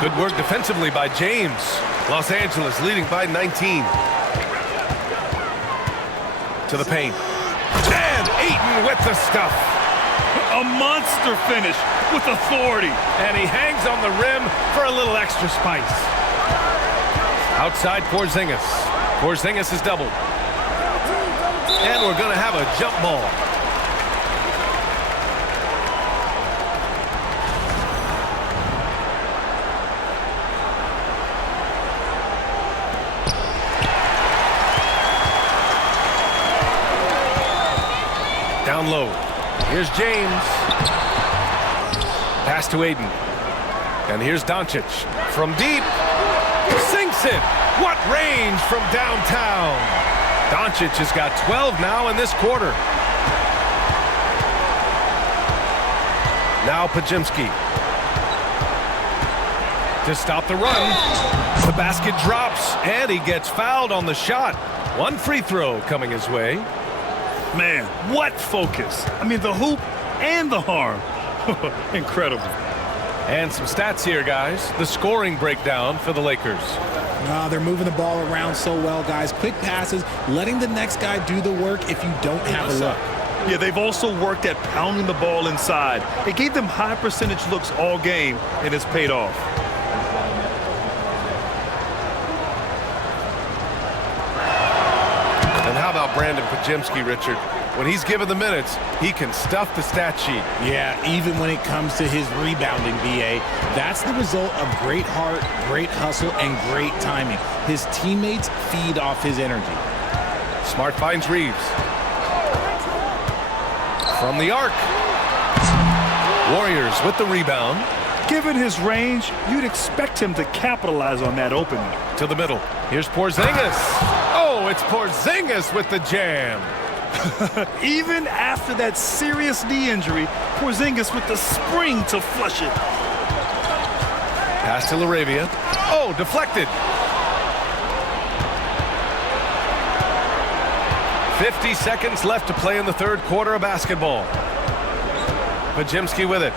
Good work defensively by James. Los Angeles leading by 19. To the paint. And Ayton with the stuff. A monster finish with authority. And he hangs on the rim for a little extra spice. Outside Porzingis. Porzingis is doubled. And we're going to have a jump ball. Down low. Here's James. Pass to Ayton. And here's Doncic. From deep. Sinks it. What range from downtown. Doncic has got 12 now in this quarter. Now Podziemski. To stop the run. The basket drops. And he gets fouled on the shot. 1 free throw coming his way. Man, what focus. I mean, the hoop and the harm. Incredible. And some stats here, guys. The scoring breakdown for the Lakers. They're moving the ball around so well, guys. Quick passes, letting the next guy do the work if you don't have a look. Yeah, they've also worked at pounding the ball inside. It gave them high percentage looks all game, and it's paid off. And how about Brandon Podziemski, Richard? When he's given the minutes, he can stuff the stat sheet. Yeah, even when it comes to his rebounding, BA, that's the result of great heart, great hustle, and great timing. His teammates feed off his energy. Smart finds Reeves. From the arc. Warriors with the rebound. Given his range, you'd expect him to capitalize on that opening. To the middle. Here's Porzingis. Oh, it's Porzingis with the jam. Even after that serious knee injury, Porzingis with the spring to flush it. Pass to LaRavia. Oh, deflected. 50 seconds left to play in the third quarter of basketball. Podziemski with it.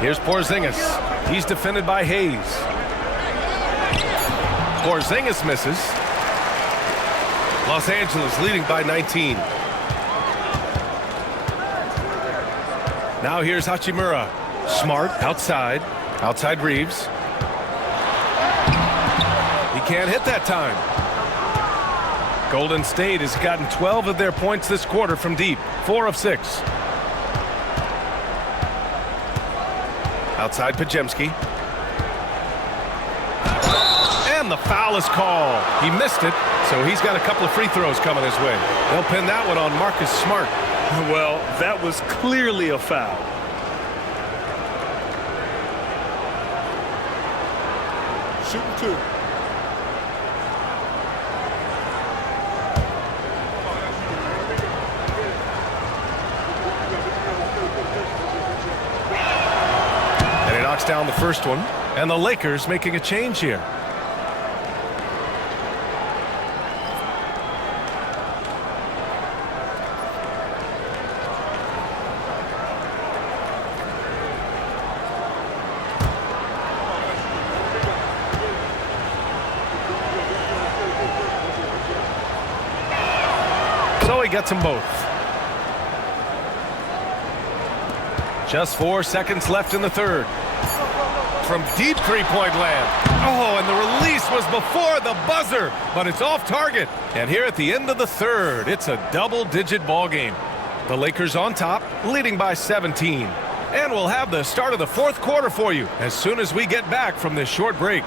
Here's Porzingis. He's defended by Hayes. Porzingis misses. Los Angeles leading by 19. Now here's Hachimura. Smart outside. Outside Reeves. He can't hit that time. Golden State has gotten 12 of their points this quarter from deep. 4 of 6. Outside Podziemski. And the foul is called. He missed it, so he's got a couple of free throws coming his way. They'll pin that one on Marcus Smart. Well, that was clearly a foul. Shooting 2. And he knocks down the first one. And the Lakers making a change here. he gets them both. Just 4 seconds left in the third. From deep three-point land. Oh, and the release was before the buzzer, but it's off target. And here at the end of the third, it's a double-digit ball game. The Lakers on top, leading by 17. And we'll have the start of the fourth quarter for you as soon as we get back from this short break.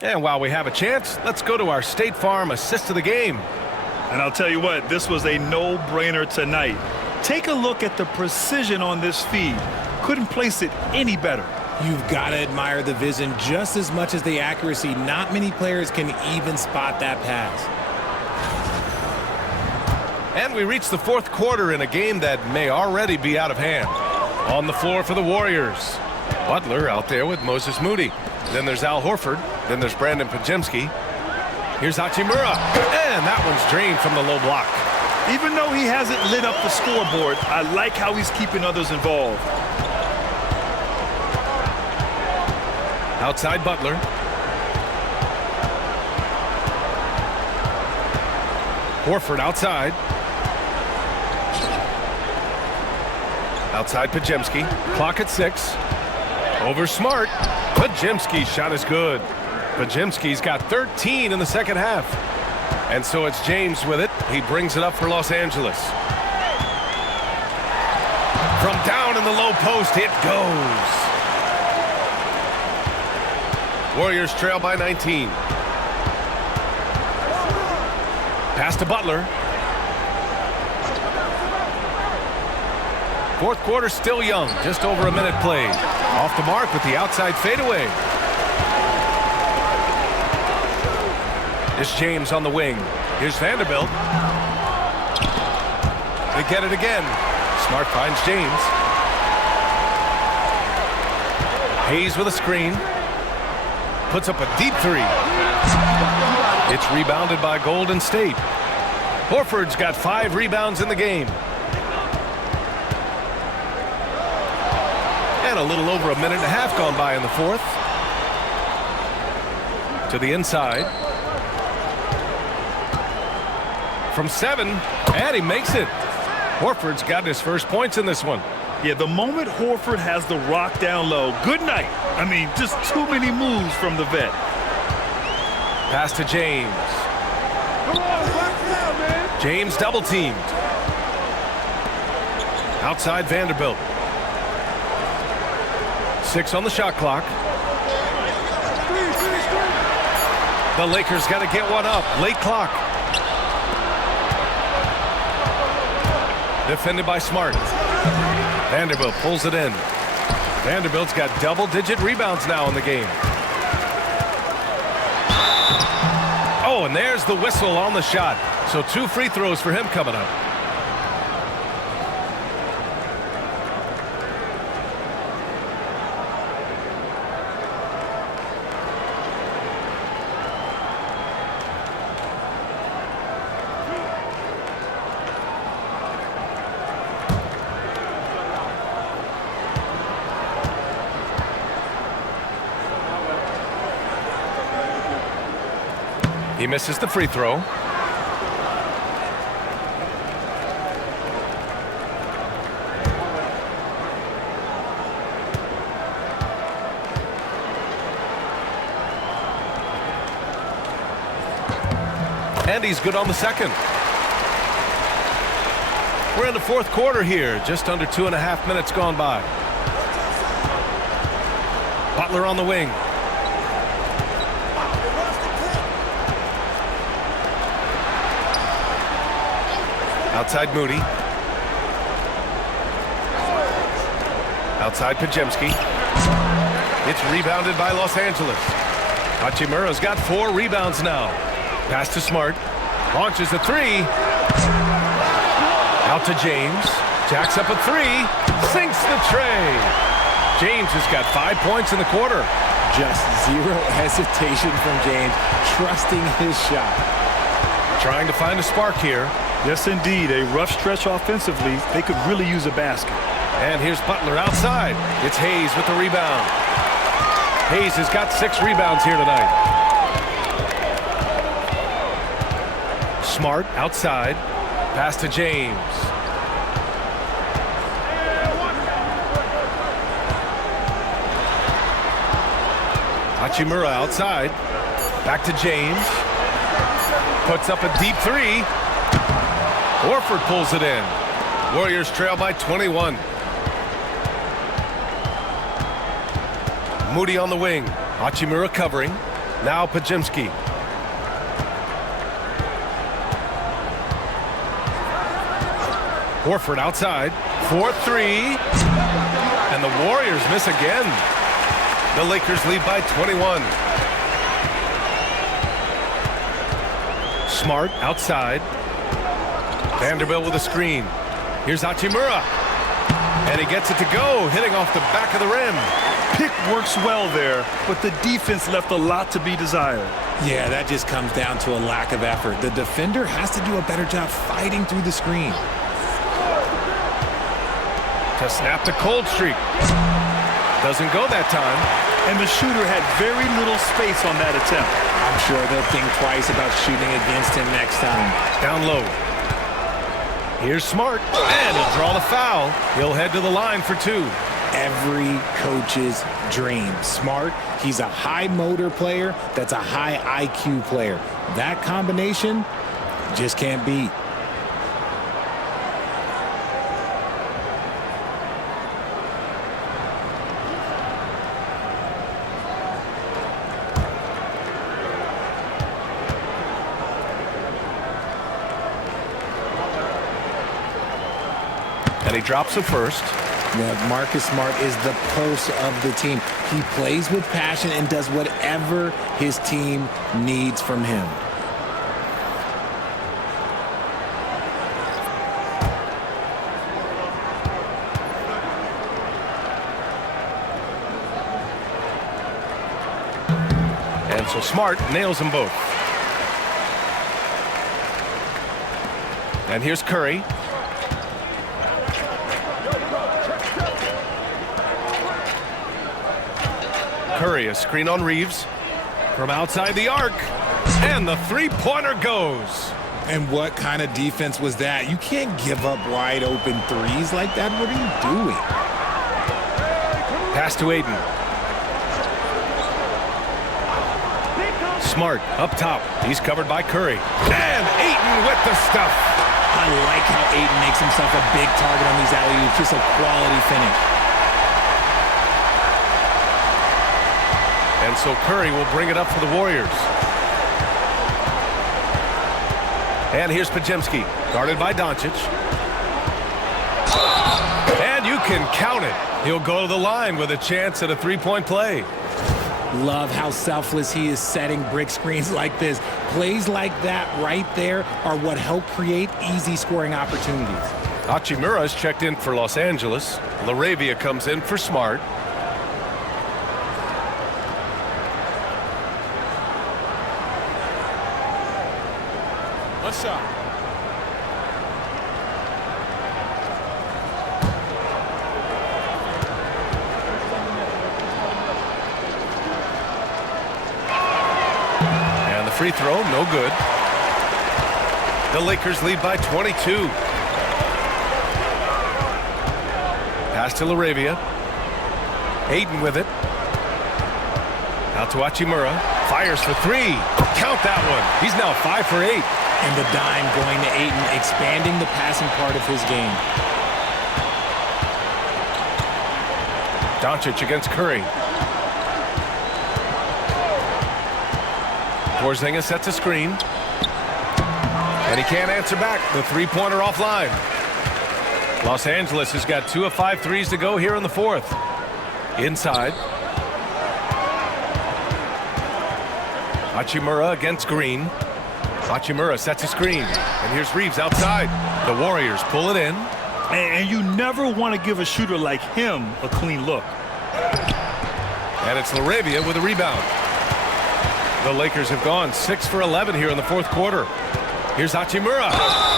And while we have a chance, let's go to our State Farm assist of the game. And I'll tell you what, this was a no-brainer tonight. Take a look at the precision on this feed. Couldn't place it any better. You've got to admire the vision just as much as the accuracy. Not many players can even spot that pass. And we reach the fourth quarter in a game that may already be out of hand. On the floor for the Warriors. Butler out there with Moses Moody. Then there's Al Horford. Then there's Brandon Podziemski. Here's Hachimura. And that one's drained from the low block. Even though he hasn't lit up the scoreboard, I like how he's keeping others involved. Outside Butler. Horford outside. Outside Podziemski. Clock at 6. Over Smart. Podziemski's shot is good. Podziemski's got 13 in the second half. And so it's James with it. He brings it up for Los Angeles. From down in the low post, it goes. Warriors trail by 19. Pass to Butler. Fourth quarter still young. Just over a minute played. Off the mark with the outside fadeaway. It's James on the wing. Here's Vanderbilt. They get it again. Smart finds James. Hayes with a screen. Puts up a deep three. It's rebounded by Golden State. Horford's got 5 rebounds in the game. And a little over a minute and a half gone by in the fourth. To the inside. From 7, and he makes it. Horford's got his first points in this one. Yeah, the moment Horford has the rock down low, good night. I mean, just too many moves from the vet. Pass to James. James double teamed. Outside Vanderbilt. 6 on the shot clock. The Lakers got to get one up. Late clock. Defended by Smart. Vanderbilt pulls it in. Vanderbilt's got double-digit rebounds now in the game. Oh, and there's the whistle on the shot. So 2 free throws for him coming up. He misses the free throw. And he's good on the second. We're in the fourth quarter here. Just under 2.5 minutes gone by. Butler on the wing. Outside Moody. Outside Podziemski. It's rebounded by Los Angeles. Hachimura's got 4 rebounds now. Pass to Smart. Launches a 3. Out to James. Jacks up a 3. Sinks the tray. James has got 5 points in the quarter. Just zero hesitation from James, trusting his shot. Trying to find a spark here. Yes, indeed. A rough stretch offensively. They could really use a basket. And here's Butler outside. It's Hayes with the rebound. Hayes has got 6 rebounds here tonight. Smart outside. Pass to James. Hachimura outside. Back to James. Puts up a deep 3. Horford pulls it in. Warriors trail by 21. Moody on the wing. Hachimura covering. Now Pajemski. Horford outside. 4-3. And the Warriors miss again. The Lakers lead by 21. Smart outside. Vanderbilt with a screen. Here's Hachimura. And he gets it to go, hitting off the back of the rim. Pick works well there, but the defense left a lot to be desired. Yeah, that just comes down to a lack of effort. The defender has to do a better job fighting through the screen. To snap the cold streak. Doesn't go that time. And the shooter had very little space on that attempt. I'm sure they'll think twice about shooting against him next time. Down low. Here's Smart. And he'll draw the foul. He'll head to the line for 2. Every coach's dream. Smart, he's a high motor player that's a high IQ player. That combination just can't beat. And he drops it first. Yeah, Marcus Smart is the pulse of the team. He plays with passion and does whatever his team needs from him. And so Smart nails them both. And here's Curry. Curry, a screen on Reeves. From outside the arc. And the three-pointer goes. And what kind of defense was that? You can't give up wide open threes like that. What are you doing? Pass to Aiden. Smart up top. He's covered by Curry. And Ayton with the stuff. I like how Ayton makes himself a big target on these alley-oops. Just a quality finish. And so Curry will bring it up for the Warriors. And here's Pajemski, guarded by Doncic. And you can count it. He'll go to the line with a chance at a three-point play. Love how selfless he is setting brick screens like this. Plays like that right there are what help create easy scoring opportunities. Hachimura is checked in for Los Angeles. LaRavia comes in for Smart. One shot. And the free throw, no good. The Lakers lead by 22. Pass to LaRavia. Aiden with it. Out to Hachimura. Fires for 3. Count that one. He's now 5 for 8. And the dime going to Ayton, expanding the passing part of his game. Doncic against Curry. Porzingis sets a screen. And he can't answer back. The three-pointer offline. Los Angeles has got 2 of 5 threes to go here in the fourth. Inside. Hachimura against Green. Hachimura sets a screen. And here's Reeves outside. The Warriors pull it in. And you never want to give a shooter like him a clean look. And it's LaRavia with a rebound. The Lakers have gone 6 for 11 here in the fourth quarter. Here's Hachimura.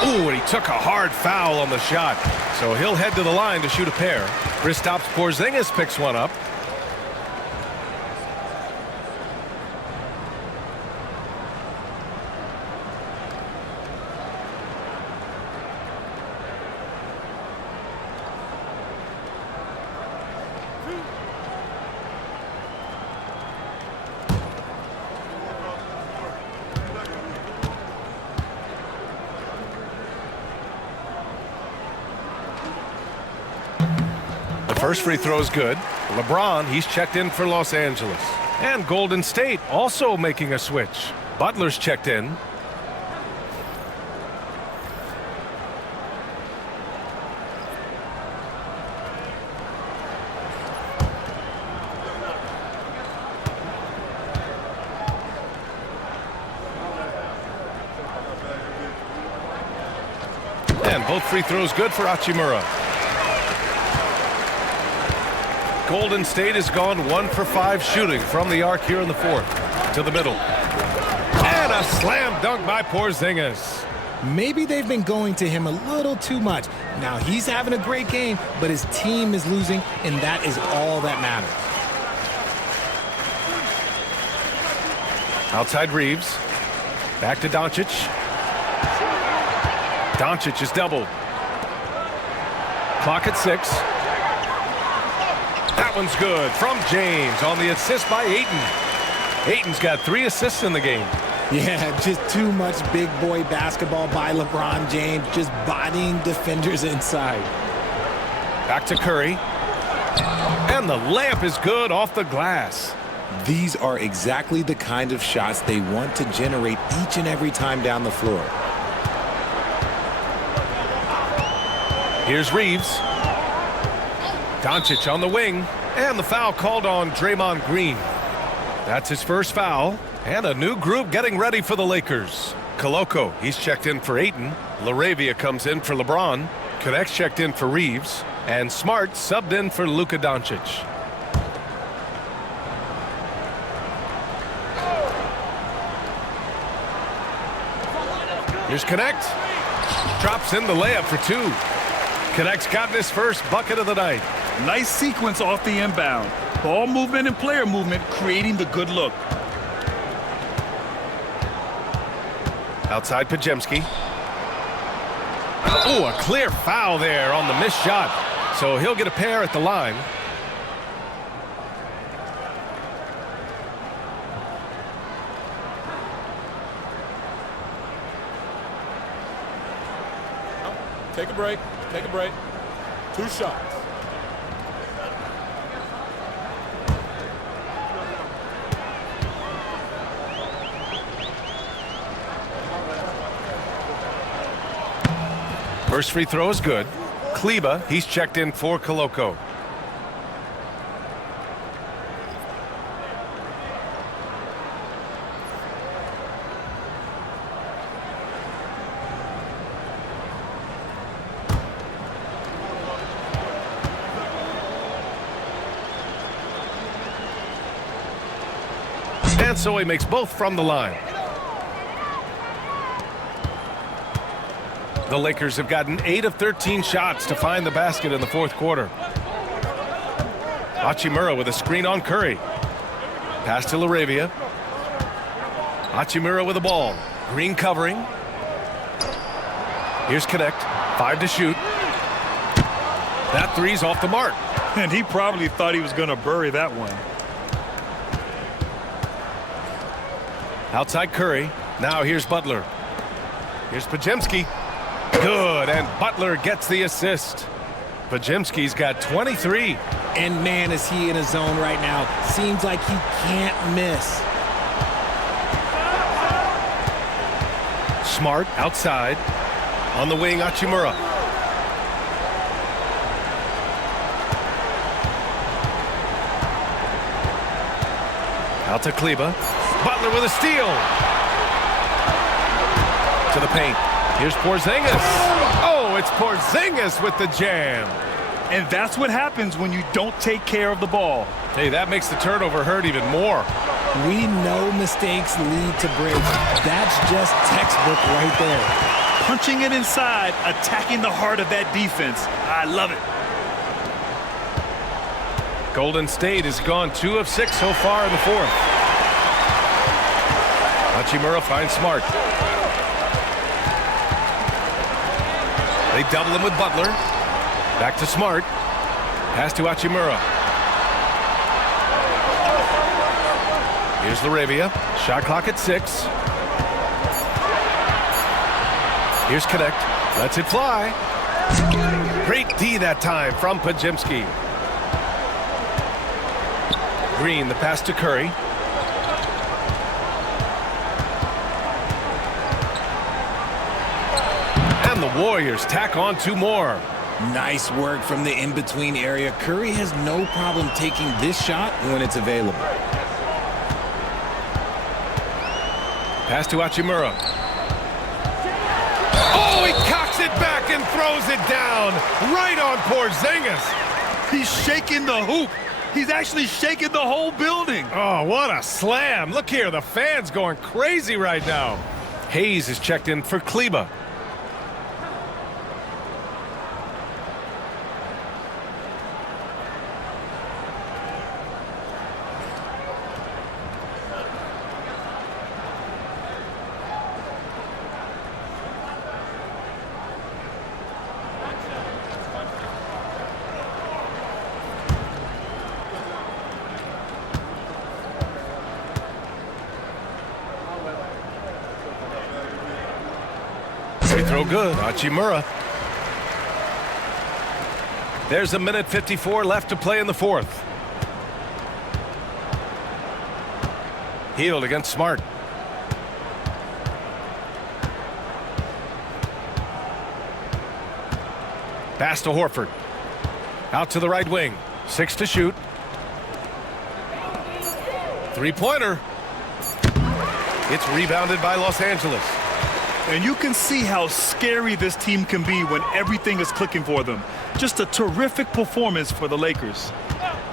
Ooh, and he took a hard foul on the shot. So he'll head to the line to shoot a pair. Kristaps Porzingis picks one up. First free throw is good. LeBron, he's checked in for Los Angeles. And Golden State also making a switch. Butler's checked in. And both free throws good for Hachimura. Golden State has gone 1 for 5 shooting from the arc here in the fourth. To the middle. And a slam dunk by Porzingis. Maybe they've been going to him a little too much. Now he's having a great game, but his team is losing, and that is all that matters. Outside Reeves. Back to Doncic. Doncic is doubled. Clock at 6. That one's good from James on the assist by Ayton. Ayton's got 3 assists in the game. Yeah, just too much big boy basketball by LeBron James, just bodying defenders inside. Back to Curry. And the layup is good off the glass. These are exactly the kind of shots they want to generate each and every time down the floor. Here's Reeves. Doncic on the wing. And the foul called on Draymond Green. That's his first foul. And a new group getting ready for the Lakers. Koloko, he's checked in for Ayton. LaRavia comes in for LeBron. Connect's checked in for Reeves. And Smart subbed in for Luka Doncic. Here's Connect. Drops in the layup for 2. Connect's got his first bucket of the night. Nice sequence off the inbound. Ball movement and player movement creating the good look. Outside Podziemski. Oh, a clear foul there on the missed shot. So he'll get a pair at the line. Take a break. Take a break. 2 shots. First free throw is good. Kleba, he's checked in for Koloko. And so he makes both from the line. The Lakers have gotten 8 of 13 shots to find the basket in the fourth quarter. Hachimura with a screen on Curry. Pass to LaRavia. Hachimura with the ball. Green covering. Here's Connect. 5 to shoot. That three's off the mark. And he probably thought he was going to bury that one. Outside Curry. Now here's Butler. Here's Podziemski. Good, and Butler gets the assist. Podziemski's got 23. And man, is he in a zone right now. Seems like he can't miss. Smart outside. On the wing, Hachimura. Out to Kleba. Butler with a steal. To the paint. Here's Porzingis. Oh, it's Porzingis with the jam. And that's what happens when you don't take care of the ball. Hey, that makes the turnover hurt even more. We know mistakes lead to breaks. That's just textbook right there. Punching it inside, attacking the heart of that defense. I love it. Golden State has gone 2 of 6 so far in the fourth. Hachimura finds Smart. They double him with Butler. Back to Smart. Pass to Hachimura. Here's LaRavia. Shot clock at 6. Here's Connect. Lets it fly. Great D that time from Podziemski. Green, the pass to Curry. And the Warriors tack on 2 more. Nice work from the in-between area. Curry has no problem taking this shot when it's available. Pass to Hachimura. Oh, he cocks it back and throws it down right on Porzingis. He's shaking the hoop. He's actually shaking the whole building. Oh, what a slam. Look here, the fans going crazy right now. Hayes is checked in for Kleba. Free throw good. Hachimura. There's a minute 54 left to play in the 4th. Hield against Smart. Pass to Horford. Out to the right wing. 6 to shoot. 3-pointer. It's rebounded by Los Angeles. And you can see how scary this team can be when everything is clicking for them. Just a terrific performance for the Lakers.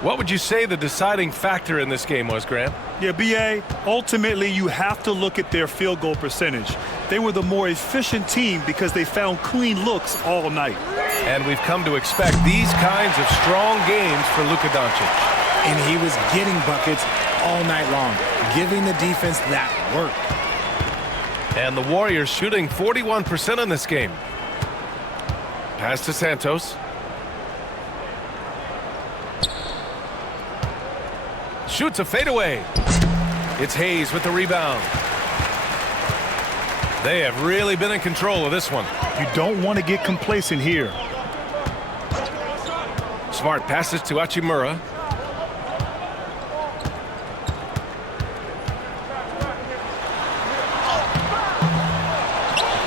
What would you say the deciding factor in this game was, Grant? Yeah, B.A., ultimately you have to look at their field goal percentage. They were the more efficient team because they found clean looks all night. And we've come to expect these kinds of strong games for Luka Doncic. And he was getting buckets all night long, giving the defense that work. And the Warriors shooting 41% in this game. Pass to Santos. Shoots a fadeaway. It's Hayes with the rebound. They have really been in control of this one. You don't want to get complacent here. Smart passes to Hachimura.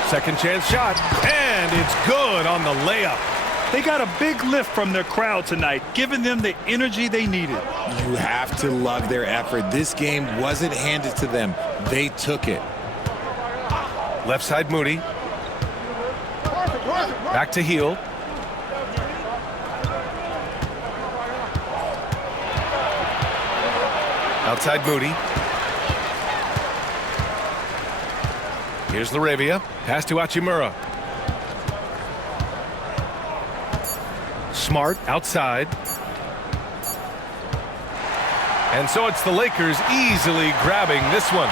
Second chance shot, and it's good on the layup. They got a big lift from their crowd tonight, giving them the energy they needed. You have to love their effort. This game wasn't handed to them. They took it. Left side Moody. Back to Hield. Outside Moody. Here's Laravia. Pass to Hachimura. Smart outside. And so it's the Lakers easily grabbing this one.